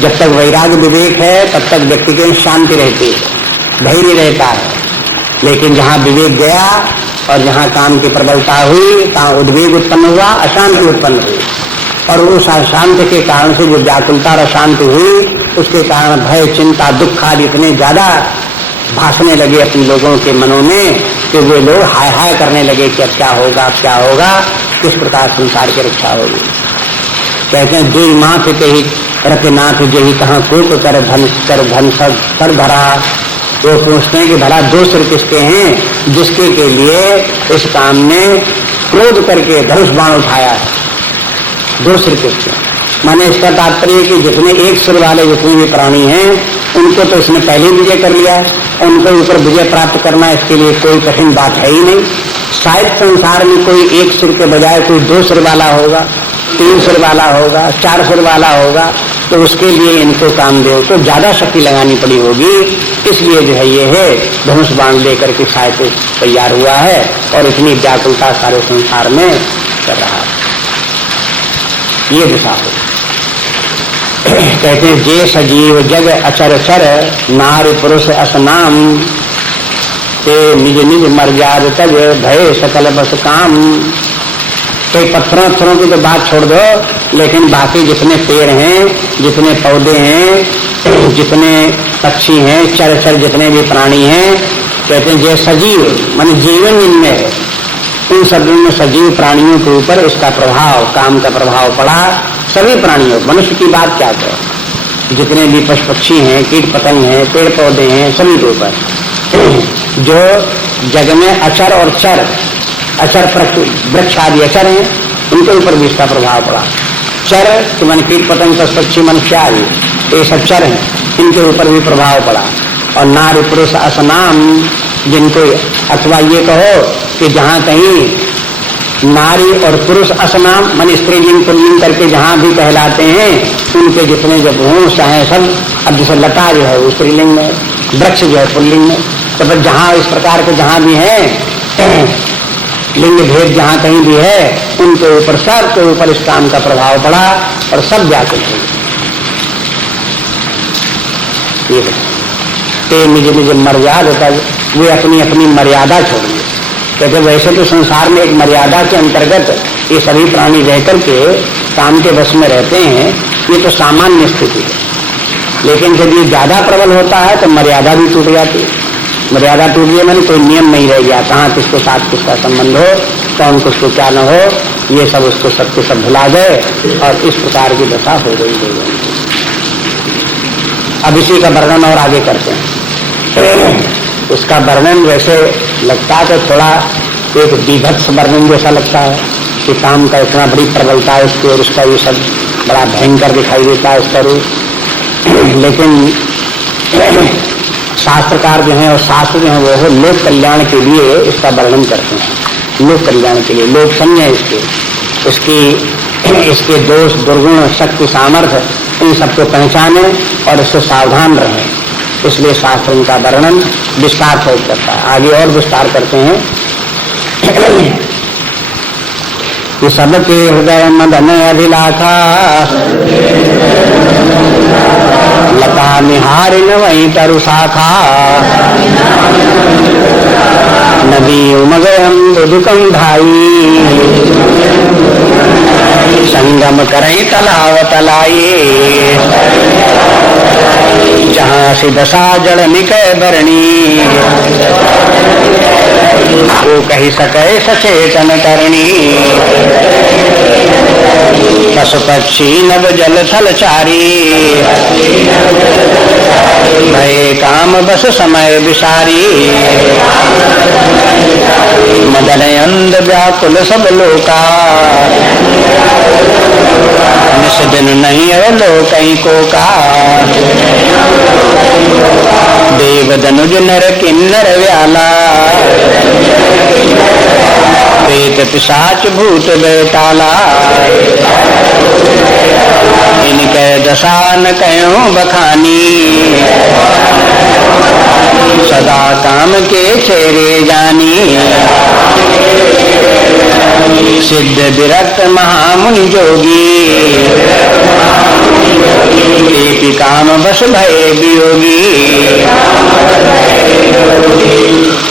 जब तक वैराग्य विवेक है तब तक व्यक्ति के शांति रहती है, धैर्य रहता है, लेकिन जहाँ विवेक गया और जहाँ काम की प्रबलता हुई, तहाँ उद्वेग उत्पन्न हुआ, अशांति उत्पन्न हुई, और उस अशांति के कारण से जो व्याकुलता और अशांति हुई उसके कारण भय, चिंता, दुख आदि इतने ज्यादा भासने लगे अपने लोगों के मनों में कि वे लोग हाय हाय करने लगे कि अब क्या होगा, अब क्या होगा, किस प्रकार संसार की रक्षा होगी। कहते हैं दुई माथ के ही रतिनाथ जही कहाँ कोप कर धन सर धरा। वो पूछते हैं कि भला दो सिर किसके हैं? जिसके के लिए इस काम में क्रोध करके धनुष बाण उठाया है, दो सिर किसके? माने इसका तात्पर्य कि जितने एक सिर वाले जितने भी प्राणी हैं उनको तो इसने पहले विजय कर लिया, उनके ऊपर विजय प्राप्त करना इसके लिए कोई कठिन बात है ही नहीं। शायद संसार में कोई एक सिर के बजाय कोई दो सिर वाला होगा, तीन सिर वाला होगा, चार सिर वाला होगा, तो उसके लिए इनको कामदेव को ज्यादा शक्ति लगानी पड़ी होगी। इसलिए जो है ये है धनुष बाण लेकर के शायद तैयार हुआ है और इतनी व्याकुलता सारे संसार में कर रहा है। ये दिशा हो। कहते हैं जे सजीव जग अचर चर नारी पुरुष असनाम ते निज निज मर्याद तज भय सकल बस काम। तो पत्थरों की तो बात छोड़ दो, लेकिन बाकी जितने पेड़ हैं, जितने पौधे हैं, जितने पक्षी हैं, चर जितने भी प्राणी हैं, कहते हैं जे सजीव माने जीवन जिनमें है, उन सभी में सजीव प्राणियों के ऊपर इसका प्रभाव, काम का प्रभाव पड़ा। सभी प्राणियों, मनुष्य की बात क्या करें, जितने भी पशु पक्षी हैं, कीट पतंग हैं, पेड़ पौधे हैं, सभी के ऊपर जो जग में अचर और चर, अचर वृक्ष आदि अचर हैं, उनके ऊपर भी इसका प्रभाव पड़ा। चर कि मन कीट पतंग पशु पक्षी मनुष्य आदि ये सब चर हैं, इनके ऊपर भी प्रभाव पड़ा। और नारी पुरुष असनाम जिनको, अथवा ये कहो कि जहाँ कहीं नारी और पुरुष असनाम मान स्त्रीलिंग पुल्लिंग करके जहाँ भी कहलाते हैं, उनके जितने जब हों चाहे सब, अब जैसे लता जो है वो स्त्रीलिंग में, वृक्ष जो है पुल्लिंग में, तो फिर जहाँ इस प्रकार के जहाँ भी हैं लिंग भेद जहाँ कहीं भी है, उनके ऊपर सबके ऊपर इस काम का प्रभाव पड़ा और सब व्याकुल हो गए। ते निज निज मर्यादा, वे अपनी अपनी मर्यादा छोड़िए। कहते वैसे तो संसार में एक मर्यादा के अंतर्गत ये सभी प्राणी रह करके काम के वश में रहते हैं, ये तो सामान्य स्थिति है। लेकिन जब ये ज्यादा प्रबल होता है तो मर्यादा भी टूट जाती है। मर्यादा टूट गई मैंने कोई नियम नहीं रह गया, कहाँ किसके साथ किसका संबंध हो, कौन किसको क्या न हो, ये सब उसको सबके सब भुला गए और इस प्रकार की दशा हो गई। अब इसी का वर्णन और आगे करते हैं। उसका वर्णन वैसे लगता है तो थोड़ा एक विभत्स वर्णन जैसा लगता है कि काम का इतना बड़ी प्रबलता है उसकी, और उसका ये सब बड़ा भयंकर दिखाई देता है उसका रूप। लेकिन शास्त्रकार जो हैं और शास्त्र जो हैं वो लोक कल्याण के लिए इसका वर्णन करते हैं, लोक कल्याण के लिए। लोग समझे इसके दोष दुर्गुण शक्ति सामर्थ्य इन सबको पहचाने और इससे सावधान रहें, इसलिए शास्त्र इनका वर्णन विस्तार से करता है। आगे और विस्तार करते हैं कि सबके हृदय मदन अभिलाषा लता निहारिन वहीं तरु शाखा नदी उमगम दुदुकम धाई संगम करें तलाव तलाये जहाँ से दशा जड़ निकय बरणी वो कही सके सचेतन करणी पशु पक्षी नभ जल थल चारी भय काम बस समय विसारी मदन अंध व्याकुल सब लोका निस दिन नहीं अवलोक को का देव धनुज नर किन्नर व्याला प्रेत पिशाच भूत बेताला इनके दशा न कयो बखानी सदा काम के चेहरे जानी सिद्ध विरक्त महामुनि जोगी एक काम बस भय वियोगी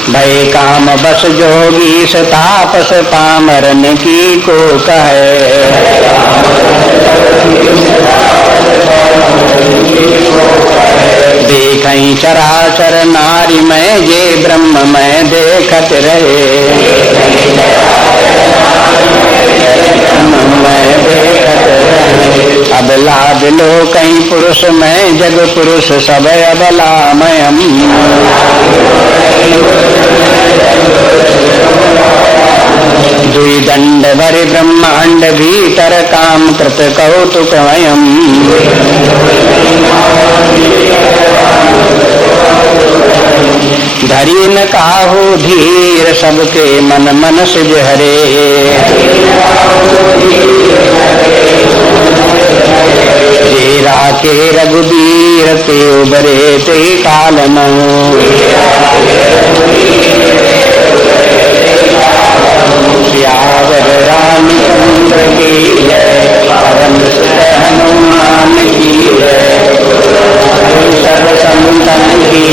भय काम बस जोगी सतापस पामरन की को कहे देखई चराचर नारी में ये ब्रह्म में देखत रहे अबला बिलो कहीं पुरुष में जग पुरुष सब अबलामयम दुई दंड भरे ब्रह्मांड भीतर काम कृत कौतुकमयम धरी न काहू धीर सबके मन मन सिज हरे तेरा के रघुबीर ते उबरे ते काल सियावर रामचंद्र की पवन सुत हनुमान की सर्व संतन की।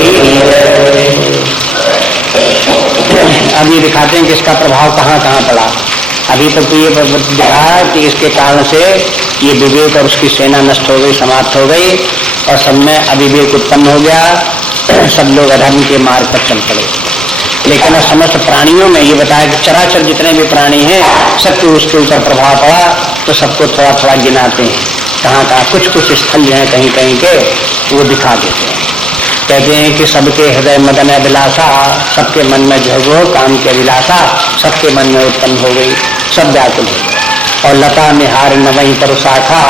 अब ये दिखाते हैं कि इसका प्रभाव कहाँ कहाँ पड़ा। अभी तक तो ये दिखा कि इसके कारण से ये विवेक और उसकी सेना नष्ट हो गई, समाप्त हो गई और सब में अविवेक उत्पन्न हो गया, सब लोग अधर्म के मार्ग पर चल पड़े। लेकिन समस्त प्राणियों में ये बताया कि चराचर जितने भी प्राणी हैं सबके उसके ऊपर प्रभाव पड़ा, तो सबको थोड़ा थोड़ा गिनाते हैं, कहाँ कहाँ कुछ कुछ स्थल जो है कहीं कहीं के वो दिखा देते हैं। कहते हैं कि सबके हृदय मदन अभिलाषा, सबके मन में जो है वो काम की अभिलाषा सबके मन में उत्पन्न हो गई, सब व्याकुल हो गए। और लता निहार न वहीं पर शाखा,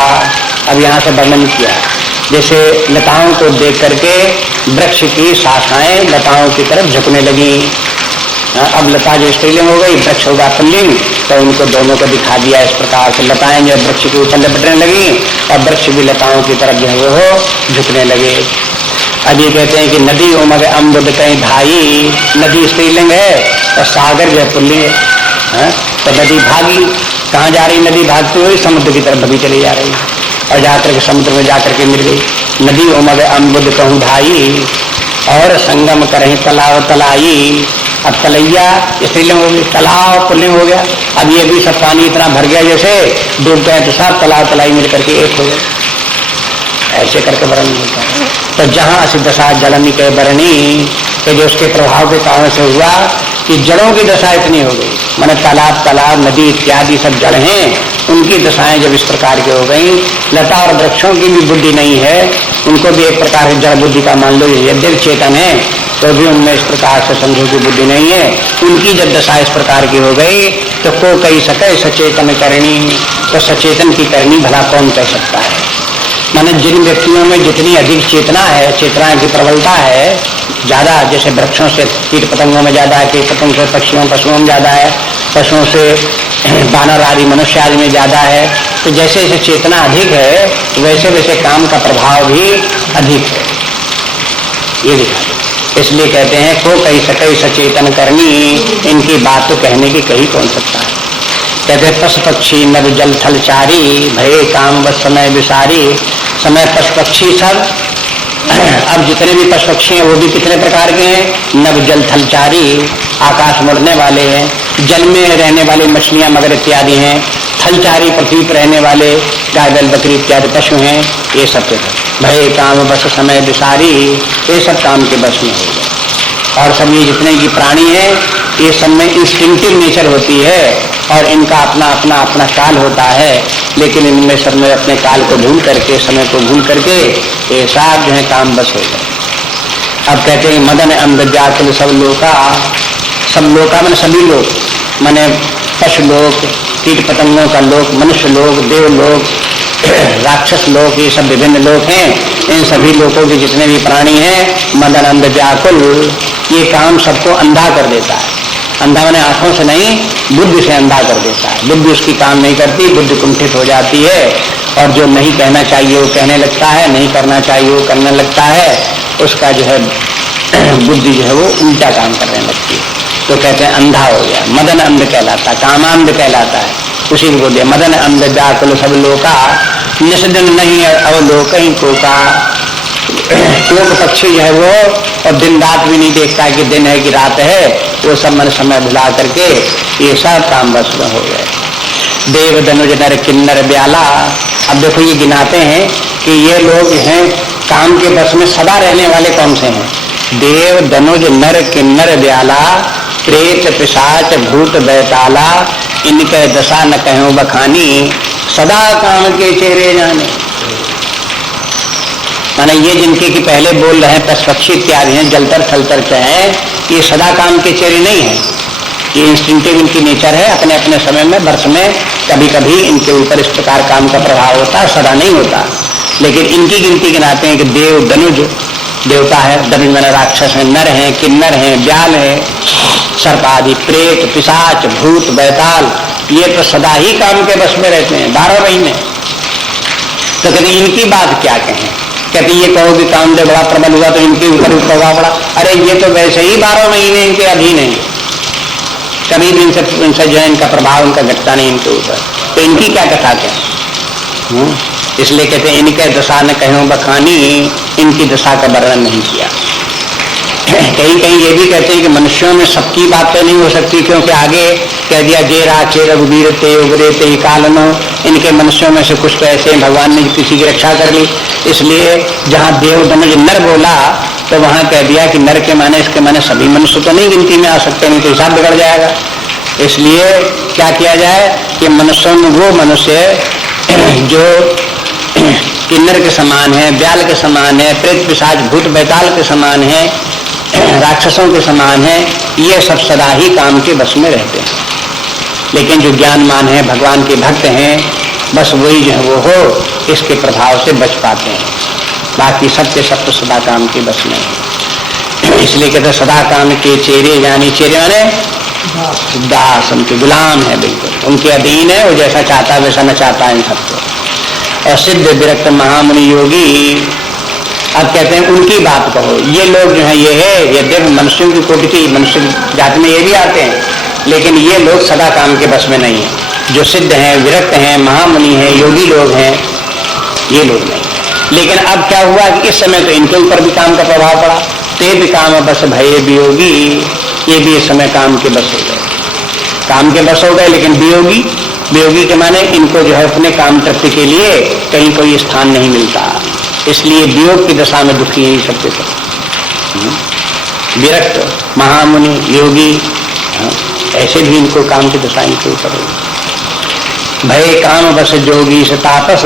अब यहाँ से वर्णन किया जैसे लताओं को देख करके वृक्ष की शाखाएं लताओं की तरफ झुकने लगी। अब लता जो स्त्रीलिंग हो गई, वृक्ष होगा पुल्लिंग, तो उनको दोनों को दिखा दिया इस प्रकार से। लताएं जो वृक्ष के ऊपर लपटने लगी और वृक्ष भी लताओं की तरफ जो है वो झुकने लगे। अब ये कहते हैं कि नदी उमग अम्बुद कहीं धाई, नदी स्त्रीलिंग है और सागर जो है पुल्लिंग है। तो नदी भागी, कहाँ जा रही नदी? भागती हुई समुद्र की तरफ भागी चली जा रही और जाकर के समुद्र में जाकर के मिल गई। नदी उमग अम्बुद कहूँ धाई और संगम करें तलाव तलाई। अब तलैया स्त्रीलिंग हो गई, तालाब पुल्लिंग हो गया। अब ये भी सब पानी इतना भर गया जैसे डूब गए तो सब तालाब तलाई मिल करके एक हो गए, ऐसे करके वर्णन होता है। तो जहाँ असी दशा जलनी के बरणी के जो उसके प्रभाव के कारण से हुआ कि जड़ों की दशा इतनी हो गई, माने तालाब नदी इत्यादि सब जड़ हैं, उनकी दशाएं जब इस प्रकार की हो गई। लता और वृक्षों की भी बुद्धि नहीं है, उनको भी एक प्रकार की जड़ बुद्धि का मान लो, यद्यपि चेतन है तो भी उनमें इस प्रकार से समझो की बुद्धि नहीं है। उनकी जब दशा इस प्रकार की हो गई तो को कही सके सचेतन करनी, तो सचेतन की करनी भला कौन कह सकता है। माने जिन व्यक्तियों में जितनी अधिक चेतना है, चेतना की प्रबलता है ज्यादा, जैसे वृक्षों से कीट पतंगों में ज्यादा है, कीट पतंग से पक्षियों पशुओं में ज्यादा है, पशुओं से बानर आदि मनुष्य आदि में ज्यादा है, तो जैसे जैसे चेतना अधिक है वैसे वैसे काम का प्रभाव भी अधिक है, ये दिखा। इसलिए कहते हैं को कही सके सचेतन करनी, इनकी बात तो कहने की कही कौन सकता है। कहते पशु पक्षी नभ जल थल चारी, भये काम बस समय विसारी। समय पशु पक्षी सब, अब जितने भी पशु पक्षी हैं वो भी कितने प्रकार के हैं, नभ जल थल चारी, आकाश में उड़ने वाले हैं, जल में रहने वाले मछलियां मगर इत्यादि हैं, थलचारी पृथ्वी पर रहने वाले गाय बैल बकरी इत्यादि पशु हैं, ये सब के भय काम बस समय विसारी, ये सब काम के बस में हो गए। और सब ये जितने की प्राणी हैं ये सब में इंस्टिंक्टिव नेचर होती है और इनका अपना अपना अपना काल होता है, लेकिन इनमें सब में अपने काल को भूल करके, समय को भूल करके ये सब जो है काम बस हो गए। अब कहते हैं मदन अंध जातुल सब लोका, सब लोका मैंने सभी लोग, माने पशु लोक, कीट पतंगों का लोक, मनुष्य लोक, देव लोक, राक्षस लोक, ये सब विभिन्न लोक हैं। इन सभी लोगों के जितने भी प्राणी हैं मदन अंध व्याकुल, ये काम सबको अंधा कर देता है। अंधा मैंने आंखों से नहीं, बुद्धि से अंधा कर देता है। बुद्धि उसकी काम नहीं करती, बुद्धि कुंठित हो जाती है और जो नहीं कहना चाहिए वो कहने लगता है, नहीं करना चाहिए वो करने लगता है, उसका जो है बुद्धि जो है वो उल्टा काम करने लगती है। तो कहते हैं अंधा हो गया, मदन अंध कहलाता, कामांध कहलाता है। उसी को बोलिए मदन अंध व्याकुल सब लोका, निष्दिन नहीं अवलोक को का। कोक पक्षी जो है वो और दिन रात भी नहीं देखता कि दिन है कि रात है, वो सब मन समय भुला करके ये सब काम बस में हो गए। देव धनुज नर किन्नर ब्याला, अब देखो ये गिनाते हैं कि ये लोग हैं काम के बस में सदा रहने वाले कौन से हैं। देव धनुज नर किन्नर ब्याला, प्रेत पिशाच भूत बैताला, इनके दशा न कहो बखानी, सदा काम के चेहरे जाने। माने ये जिनके की पहले बोल रहे हैं पशु पक्षी इत्यादि हैं, जलतर थलतर हैं, ये सदा काम के चेहरे नहीं है। ये इंस्टिंक्टिव इनकी नेचर है, अपने अपने समय में वर्ष में कभी कभी इनके ऊपर इस प्रकार काम का प्रभाव होता है, सदा नहीं होता। लेकिन इनकी गिनती गिनाते हैं कि देव धनुज देवता है, धनुज मैंने राक्षस है, नर है, किन्नर है, ब्याल है, सर्प आदि, प्रेत पिशाच भूत बैताल, ये तो सदा ही काम के बस में रहते हैं 12 महीने। तो कहते इनकी बात क्या कहें। कहते ये कहो कि काम जब बड़ा प्रबल हुआ तो इनके ऊपर प्रभाव पड़ा, अरे ये तो वैसे ही 12 महीने इनके अधीन है, कभी भी इनसे जो है इनका प्रभाव उनका घटता नहीं इनके ऊपर, तो इनकी क्या कथा क्या। इसलिए कहते हैं इनके दशा न कहो बखानी, इनकी दशा का वर्णन नहीं किया। कहीं कहीं ये भी कहते हैं कि मनुष्यों में सबकी बात तो नहीं हो सकती, क्योंकि आगे कह दिया जे राचे रघुवीर ते उगरे ते कालनो, इनके मनुष्यों में से कुछ तो ऐसे भगवान ने किसी की रक्षा कर ली। इसलिए जहाँ देव धनुज नर बोला तो वहां कह दिया कि नर के माने इसके माने सभी मनुष्य तो नहीं गिनती में आ सकते, नहीं तो हिसाब बिगड़ जाएगा। इसलिए क्या किया जाए कि मनुष्यों में वो मनुष्य जो किन्नर के समान है, ब्याल के समान है, प्रेत पिशाच भूत बैताल के समान है, राक्षसों के समान है, ये सब सदा ही काम के बस में रहते हैं। लेकिन जो ज्ञानमान है, भगवान के भक्त हैं, बस वही जो है वो हो इसके प्रभाव से बच पाते हैं, बाकी सबके सब तो सदा काम के बस में है। इसलिए कहते सदा काम के चेहरे, यानी चेहरे माने दास, उनके गुलाम है, बिल्कुल उनके अधीन है, वो जैसा चाहता वैसा न चाहता है इन सबको। और सिद्ध विरक्त महामुनि योगी, अब कहते हैं उनकी बात कहो। ये लोग जो है ये है, ये देव मनुष्यों की कोटि की मनुष्य जाति में ये भी आते हैं, लेकिन ये लोग सदा काम के बस में नहीं है। जो सिद्ध हैं, विरक्त हैं, महामुनि हैं, योगी लोग हैं, ये लोग नहीं। लेकिन अब क्या हुआ कि इस समय तो इनके ऊपर भी काम का प्रभाव पड़ा, ते भी काम बस भये वियोगी, ये भी इस समय काम के बस हो गए, काम के बस हो गए। लेकिन वियोगी, वियोगी के माने इनको जो है अपने काम तृप्ति के लिए कहीं कोई स्थान नहीं मिलता, इसलिए वियोग की दशा में दुखी है सबके सब। विरक्त, महामुनि, योगी, ऐसे भी इनको काम की दशा इनके ऊपर होगी। भय काम बस जोगी से तापस,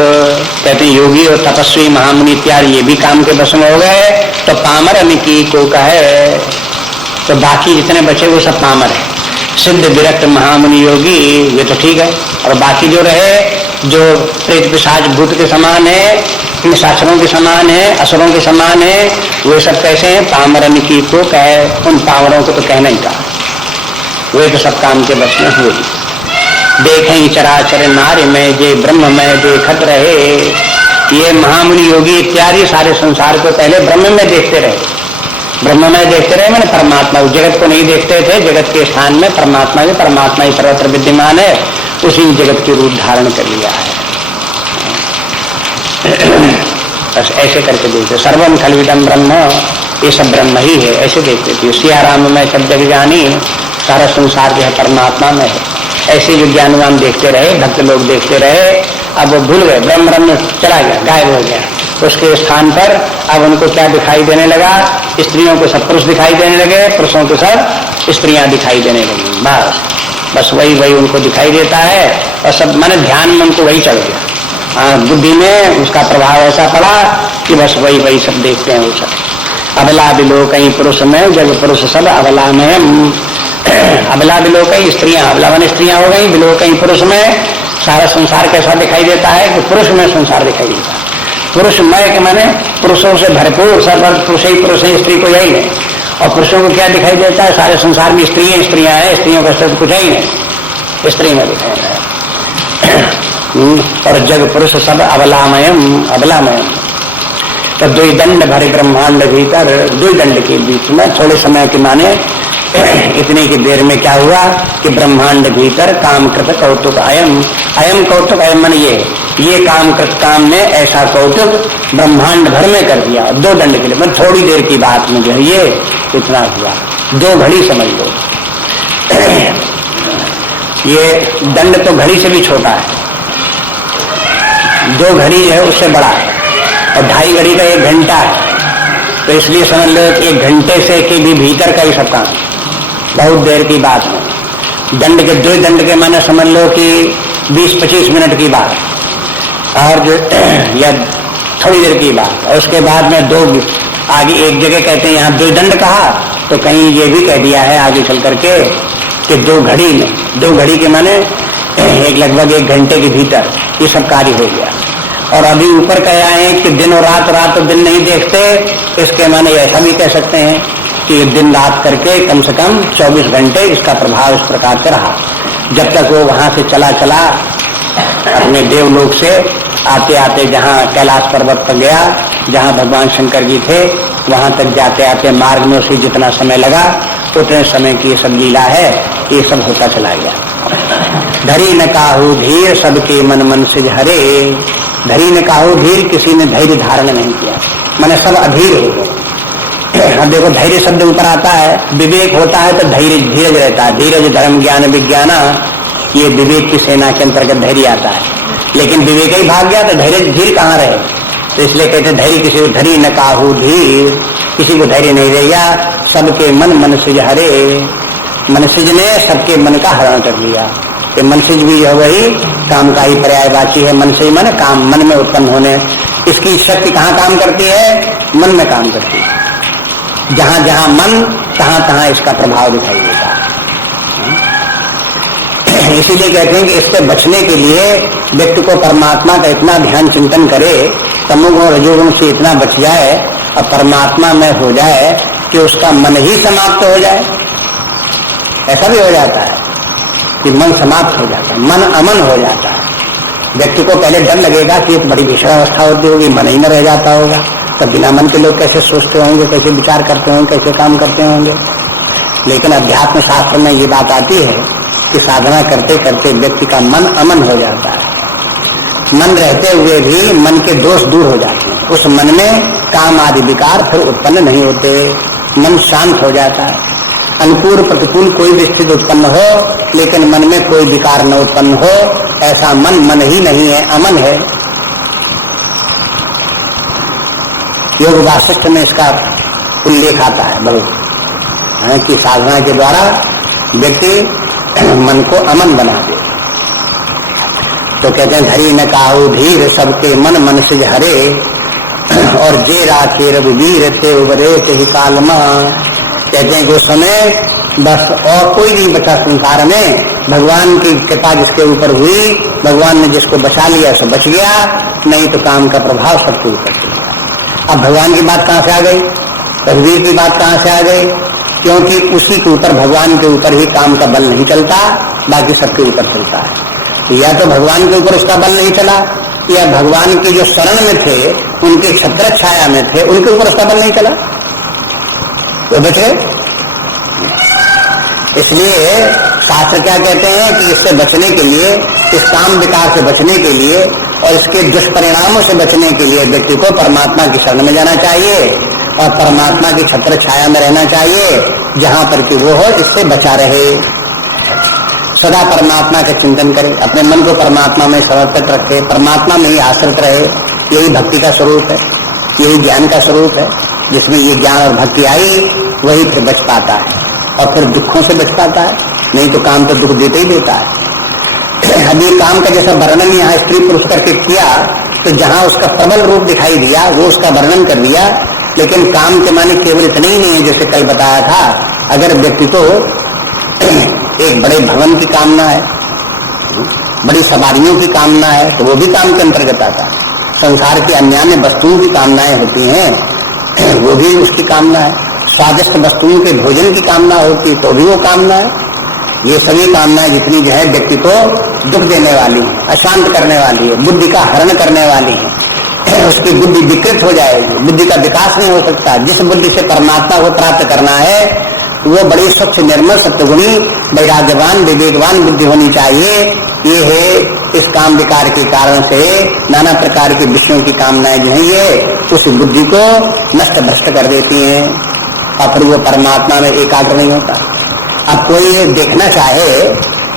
कहते हैं योगी और तपस्वी महामुनि इत्यादि ये भी काम के बस में हो गए, तो पामर की को कहे, तो बाकी जितने बचे वो सब पामर है। सिद्ध विरक्त महामुनि योगी ये तो ठीक है, और बाकी जो रहे जो प्रेत पिशाच भूत के समान है, निशाचरों के समान है, असुरों के समान है, वे सब कैसे हैं? पामरन की को कहे, उन पामरों को तो कहना ही कहा, वे तो सब काम के बस में हुए। देखें चराचर नारी में जे ब्रह्म में देखत रहे, ये महामुनि योगी इत्यादि सारे संसार को पहले ब्रह्म में देखते रहे। ब्रह्म में देखते रहे मैंने परमात्मा, जगत को नहीं देखते थे, जगत के स्थान में परमात्मा ही सर्वत्र विद्यमान है, उसी जगत के रूप धारण कर लिया है। बस ऐसे करके देखते, सर्वम खलविदम ब्रह्म, ये सब ब्रह्म ही है, ऐसे देखते थे। सियाराम में सब जग जानी, सारा संसार जो है परमात्मा में है, ऐसे विज्ञानवान देखते रहे, भक्त लोग देखते रहे। अब वो भूल गए, ब्रह्म चला गया, गायब हो गया। उसके स्थान पर अब उनको क्या दिखाई देने लगा? स्त्रियों को सब पुरुष दिखाई देने लगे, पुरुषों को सब स्त्रियां दिखाई देने लगी। बस वही उनको दिखाई देता है, और सब माने ध्यान में उनको वही चल गया। बुद्धि में उसका प्रभाव ऐसा पड़ा कि बस वही सब देखते हैं। वो सब अबला बिलोक पुरुष में, जब पुरुष सब अबला में, अबला बिलोक स्त्रियां, अबला वन स्त्रियां हो गई, बिलोक पुरुष में सारा संसार कैसा दिखाई देता है कि पुरुष में संसार दिखाई देता है। पुरुष मय के माने पुरुषों से भरपूर, सब पुरुष ही पुरुष है, स्त्री को यही है। और पुरुषों को क्या दिखाई देता है? सारे संसार में स्त्रियां हैं, स्त्रियों का सब कुछ ही नहीं, स्त्री में दिखाई देता है। और जग पुरुष सब अबलामयम। तो दुई दंड भरे ब्रह्मांड भीतर, दुई दंड के बीच में थोड़े समय के माने इतने की देर में क्या हुआ कि ब्रह्मांड भीतर काम कृत कौतुक अयम कौतुक, अयम मन ये काम कृत काम ने ऐसा कौतुक ब्रह्मांड भर में कर दिया। दो दंड के लिए, मतलब थोड़ी देर की बात में जो है ये इतना हुआ, 2 घड़ी समझ लो। ये दंड तो घड़ी से भी छोटा है, 2 घड़ी है उससे बड़ा है, और 2.5 घड़ी का 1 घंटा है। तो इसलिए समझ लो 1 घंटे से के भी भीतर का ही सब काम, बहुत देर की बात है। दंड के 2 दंड के माने समझ लो कि 20-25 मिनट की बात, और जो या थोड़ी देर की बात। और उसके बाद में 2 आगे एक जगह कहते हैं यहाँ 2 दंड कहा, तो कहीं ये भी कह दिया है आगे चल करके कि 2 घड़ी में, 2 घड़ी के माने एक लगभग 1 घंटे के भीतर ये सब कार्य हो गया। और अभी ऊपर कह आए हैं कि दिन और रात और दिन नहीं देखते, इसके माने ऐसा भी कह सकते हैं कि दिन रात करके कम से कम 24 घंटे इसका प्रभाव इस प्रकार से रहा। जब तक वो वहां से चला अपने देवलोक से आते आते जहाँ कैलाश पर्वत पर गया, जहाँ भगवान शंकर जी थे, वहां तक जाते आते मार्ग में उसे जितना समय लगा उतने समय की ये सब लीला है, ये सब होता चला गया। धरी न काहू धीर सबके मन से हरे, धरी ने काहू धीर, किसी ने धैर्य धारण नहीं किया, मैंने सब अधीर हो गए। अब देखो धैर्य शब्द ऊपर आता है, विवेक होता है तो धैर्य धीरज रहता है, धीरज धर्म ज्ञान विज्ञान, ये विवेक की सेना के अंतर्गत धैर्य आता है। लेकिन विवेक ही भाग गया तो धैर्य धीर कहाँ रहे? तो इसलिए कहते धैर्य किसी को धरी न काहू धीर, किसी को धैर्य नहीं रहेगा। सबके मन सिज हरे, मनसिज ने सबके मन का हरण कर लिया। कि मनसिज भी है वही काम का ही पर्यायवाची है। मनसिज मन काम, मन में उत्पन्न होने, इसकी शक्ति कहाँ काम करती है? मन में काम करती है। जहां जहां मन तहां तहां इसका प्रभाव दिखाई देता है। इसीलिए कहते हैं कि इससे बचने के लिए व्यक्ति को परमात्मा का इतना ध्यान चिंतन करे, तमोगुण रजोगुण से इतना बच जाए और परमात्मा में हो जाए कि उसका मन ही समाप्त हो जाए। ऐसा भी हो जाता है कि मन समाप्त हो जाता है, मन अमन हो जाता है। व्यक्ति को पहले डर लगेगा कि एक बड़ी भीषण अवस्था होती होगी, मन ही न रह जाता होगा, तब बिना मन के लोग कैसे सोचते होंगे, कैसे विचार करते होंगे, कैसे काम करते होंगे। लेकिन अध्यात्म शास्त्र में ये बात आती है कि साधना करते करते व्यक्ति का मन अमन हो जाता है। मन रहते हुए भी मन के दोष दूर हो जाते हैं, उस मन में काम आदि विकार फिर उत्पन्न नहीं होते, मन शांत हो जाता है। अनुकूल प्रतिकूल कोई भी स्थिति उत्पन्न हो लेकिन मन में कोई विकार न उत्पन्न हो, ऐसा मन ही नहीं है, अमन है। योग वासिष्ठ में इसका उल्लेख आता है बहुत, कि साधना के द्वारा व्यक्ति मन को अमन बना दे। तो कहते हैं धरी न काहू धीर सबके मन से हरे, और जे राखे रघुवीर ते उबरे ते ही कालमा। कहते हैं कि उस समय बस और कोई नहीं बचा संसार में, भगवान की कृपा जिसके ऊपर हुई, भगवान ने जिसको बचा लिया सो बच गया, नहीं तो काम का प्रभाव सबके ऊपर चलेगा। अब भगवान की बात कहां से आ गई, रघुवीर की बात कहां से आ गई? क्योंकि उसी के ऊपर, भगवान के ऊपर ही काम का बल नहीं चलता, बाकी सबके ऊपर चलता है। तो या तो भगवान के ऊपर उसका बल नहीं चला, या भगवान के जो शरण में थे, उनके छत्र छाया में थे, उनके ऊपर उसका बल नहीं चला, वो बच गए। इसलिए शास्त्र क्या कहते हैं कि इससे बचने के लिए, इस काम विकार से बचने के लिए और इसके दुष्परिणामों से बचने के लिए व्यक्ति को परमात्मा की शरण में जाना चाहिए और परमात्मा की छत्र छाया में रहना चाहिए, जहां पर कि वो हो, इससे बचा रहे। सदा परमात्मा का चिंतन करे, अपने मन को परमात्मा में समर्पित रखे, परमात्मा में ही आश्रित रहे। यही भक्ति का स्वरूप है, यही ज्ञान का स्वरूप है। जिसमें ये ज्ञान और भक्ति आई, वही फिर बच पाता है और फिर दुखों से बच पाता है। नहीं तो काम तो दुख देते ही देता है। अभी काम का जैसा वर्णन यहाँ स्त्री पुरुष करके किया, तो जहाँ उसका प्रबल रूप दिखाई दिया वो उसका वर्णन कर दिया, लेकिन काम के माने केवल इतने ही नहीं है। जैसे कल बताया था, अगर व्यक्ति को एक बड़े भवन की कामना है, बड़ी सवारियों की कामना है, तो वो भी काम के अंतर्गत आता है। संसार की अन्यान्य वस्तुओं की कामनाएं होती हैं, वो भी उसकी कामना है। स्वादिष्ट वस्तुओं के भोजन की कामना होती, तो भी वो कामना है। ये सभी कामनाएं जितनी जो है व्यक्ति को दुख देने वाली है, अशांत करने वाली है, बुद्धि का हरण करने वाली है, उसकी बुद्धि विकृत हो जाएगी, बुद्धि का विकास नहीं हो सकता। जिस बुद्धि से परमात्मा को प्राप्त करना है, वो बड़ी स्वच्छ, निर्मल, सत्वगुणी, वैराग्यवान, विवेकवान बुद्धि होनी चाहिए। ये है इस काम विकार के कारण से नाना प्रकार के विषयों की कामनाएं जो है, ये उस बुद्धि को नष्ट भ्रष्ट कर देती हैं और फिर वो परमात्मा में एकाग्र नहीं होता। अब कोई ये देखना चाहे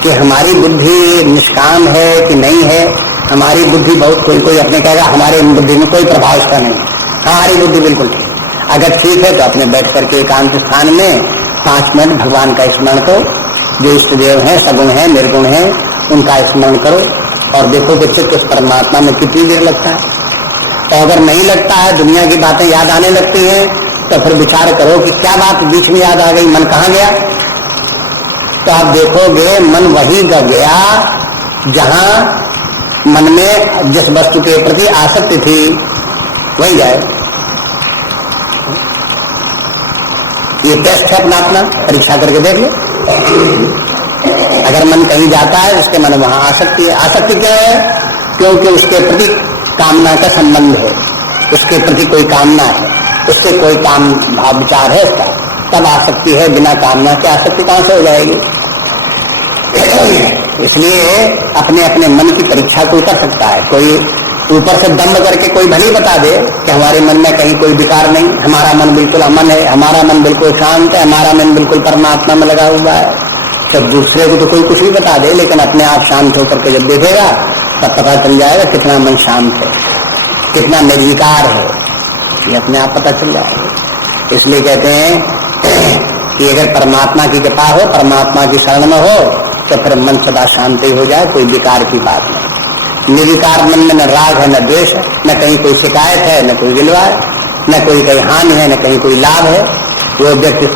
कि हमारी बुद्धि निष्काम है कि नहीं है, हमारी बुद्धि बहुत, कोई अपने कहेगा हमारी बुद्धि में कोई प्रभाव इसका नहीं है। हमारी बुद्धि बिल्कुल ठीक, अगर ठीक है तो अपने बैठ करके एकांत स्थान में 5 मिनट भगवान का स्मरण करो। जो इष्ट देव हैं, सगुण हैं, निर्गुण हैं, उनका स्मरण करो और देखो कि चित्त उस परमात्मा में कितनी देर लगता है। तो अगर नहीं लगता है, दुनिया की बातें याद आने लगती हैं, तो फिर विचार करो कि क्या बात बीच में याद आ गई, मन कहाँ गया। तो आप देखोगे मन वही गया जहां मन में जिस वस्तु के प्रति आसक्ति थी वही जाए। ये टेस्ट है अपना अपना, परीक्षा करके देख लो। अगर मन कहीं जाता है जिसके मन वहां आसक्ति है। आसक्ति क्या है? क्योंकि उसके प्रति कामना का संबंध है, उसके प्रति कोई कामना है, उससे कोई काम भाव विचार है उसका, तब आसक्ति है। बिना कामना के आसक्ति कहां से हो जाएगी? इसलिए अपने अपने मन की परीक्षा कोई कर सकता है। कोई ऊपर से दम्भ करके कोई भले बता दे कि हमारे मन में कहीं कोई विकार नहीं, हमारा मन बिल्कुल अमन है, हमारा मन बिल्कुल शांत है, हमारा मन बिल्कुल परमात्मा में लगा हुआ है। जब दूसरे को तो कोई कुछ भी बता दे, लेकिन अपने आप शांत होकर के जब देखेगा तब पता चल जाएगा कितना मन शांत है, कितना निर्विकार है, ये अपने आप पता चल जाएगा। इसलिए कहते हैं कि अगर परमात्मा की कृपा हो, परमात्मा की शरण में हो, तो फिर मन सदा शांति हो जाए, कोई विकार की बात नहीं। निर्विकार मन में न राग है, न द्वेष है, न कहीं कोई शिकायत है, न कोई गिलवा है, न कोई कहीं हानि है, न कहीं कोई लाभ है। वो व्यक्ति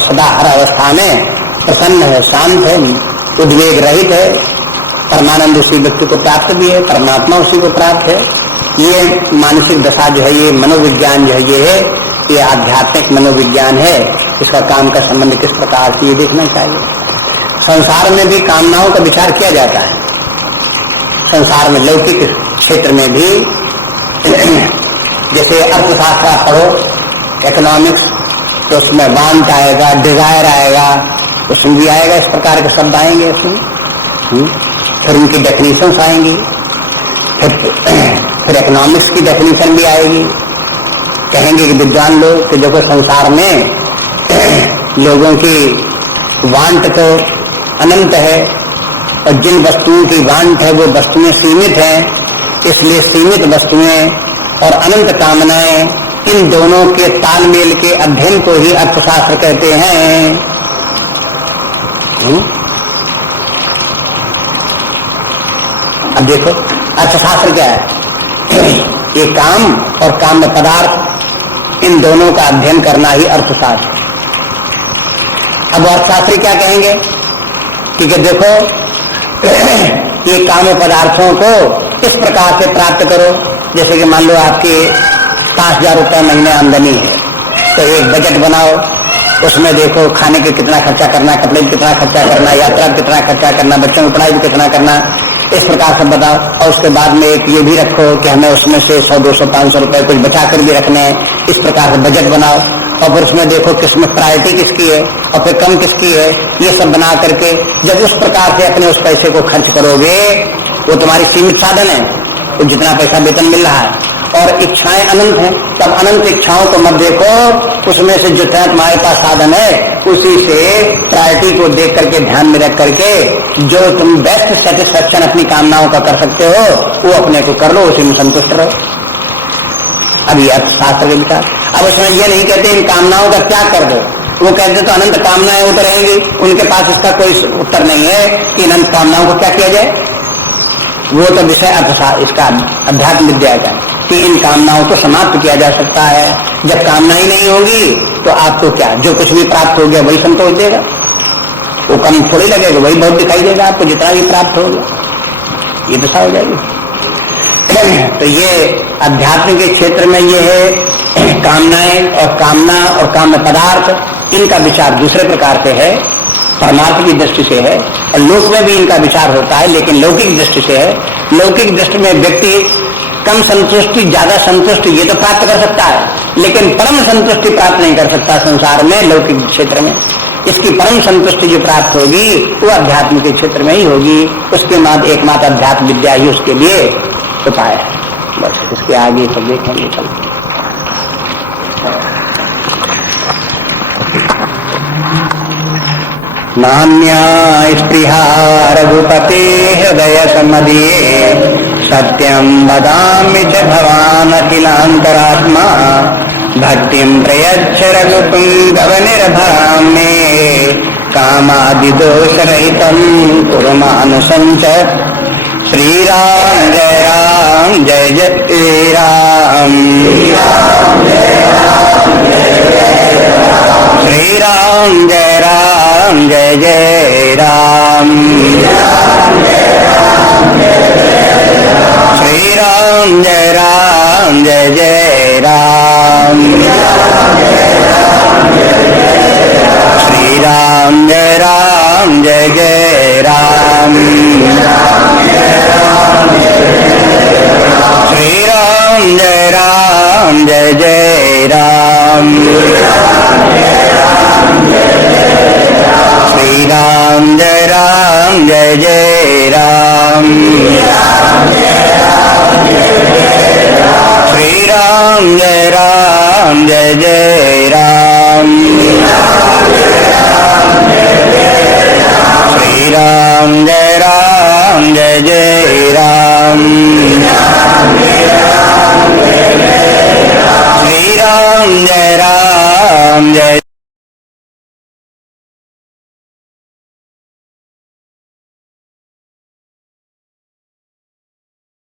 सदा हर अवस्था में प्रसन्न है, शांत है, उद्वेग रहित है। परमानंद उसी व्यक्ति को प्राप्त भी है, परमात्मा उसी को प्राप्त है। ये मानसिक दशा जो है, ये मनोविज्ञान जो है, ये आध्यात्मिक मनोविज्ञान है। इसका काम का संबंध किस प्रकार से, ये देखना चाहिए। संसार में भी कामनाओं का विचार किया जाता है। संसार में लौकिक क्षेत्र में भी जैसे अर्थशास्त्र आप पढ़ो, इकोनॉमिक्स, तो उसमें वांट आएगा, डिजायर आएगा, उसमें भी आएगा, इस प्रकार के शब्द आएंगे उसमें। फिर उनकी डेफिनेशंस आएंगी, फिर इकोनॉमिक्स की डेफिनेशन भी आएगी। कहेंगे कि विद्वान लोग कि देखो संसार में लोगों की वांट तो अनंत है और जिन वस्तुओं की वांट है वो वस्तुएं सीमित हैं, इसलिए सीमित वस्तुएं और अनंत कामनाएं, इन दोनों के तालमेल के अध्ययन को ही अर्थशास्त्र कहते हैं। अब देखो अर्थशास्त्र क्या है? ये काम और काम्य पदार्थ, इन दोनों का अध्ययन करना ही अर्थशास्त्र। अब अर्थशास्त्री क्या कहेंगे कि देखो ये काम पदार्थों को इस प्रकार से प्राप्त करो। जैसे कि मान लो आपके 5,000 रुपये महीने आमदनी है, तो एक बजट बनाओ, उसमें देखो खाने के कितना खर्चा करना, कपड़े पे कितना खर्चा करना, यात्रा पे कितना खर्चा करना, बच्चों की पढ़ाई पे कितना करना, इस प्रकार से बताओ। और उसके बाद में एक ये भी रखो कि हमें उसमें से 100, 200, 500 रुपए कुछ बचा कर भी रखने हैं। इस प्रकार से बजट बनाओ और फिर उसमें देखो किसमें प्रायोरिटी किसकी है और फिर कम किसकी है, ये सब बना करके जब उस प्रकार से अपने उस पैसे को खर्च करोगे, वो तुम्हारी सीमित साधन है, तो जितना पैसा वेतन मिल रहा है, और इच्छाएं अनंत हैं, तब अनंत इच्छाओं को मत देखो, उसमें से जितना तुम्हारे पास साधन है उसी से प्रायोरिटी को देख करके ध्यान में रख करके जो तुम बेस्ट सेटिस्फेक्शन अपनी कामनाओं का कर सकते हो वो अपने को कर लो, उसी में संतुष्ट रहो। अभी अर्थशास्त्र के विचार। अब उसमें ये नहीं कहते इन कामनाओं का त्याग कर दो, वो कहते तो अनंत कामनाएं वो तो रहेंगी, उनके पास इसका कोई उत्तर नहीं है कि अनंत कामनाओं को क्या किया जाए। वो तो विषय अर्थशास्त्र इसका अध्यात्म विद्या का कि इन कामनाओं को समाप्त किया जा सकता है। जब कामना ही नहीं होगी तो आपको क्या, जो कुछ भी प्राप्त हो गया वही संतोष देगा, वो कम थोड़ी लगेगा, वही बहुत दिखाई देगा आपको जितना भी प्राप्त हो गया, ये दशा हो जाएगी। तो ये अध्यात्म के क्षेत्र में ये है कामनाएं और कामना और काम पदार्थ, इनका विचार दूसरे प्रकार से है, परमार्थ की दृष्टि से है, और लोक में भी इनका विचार होता है, लेकिन लौकिक दृष्टि से है। लौकिक दृष्टि में व्यक्ति कम संतुष्टि ज्यादा संतुष्टि ये तो प्राप्त कर सकता है, लेकिन परम संतुष्टि प्राप्त नहीं कर सकता संसार में, लौकिक क्षेत्र में। इसकी परम संतुष्टि जो प्राप्त होगी वो अध्यात्म के क्षेत्र में ही होगी। उसके बाद एकमात्र अध्यात्म विद्या ही उसके लिए उपाय है। बस इसके आगे तो देखेंगे चलते। नान्या स्पृहा रघुपते हृदय समदीये सत्यं वदामि च भवान् अखिलान्तरात्मा भक्तिं प्रयच्छ रघुपुङ्गव निर्भरां मे कामादिदोषरहितं कुरु मानसं च। श्री राम जय जय श्री राम, श्री राम जय राम जय जय राम, श्री राम जय जय राम, श्री राम जय जय राम, श्री राम जय जय राम, श्री राम जय जय राम, श्री राम जय जय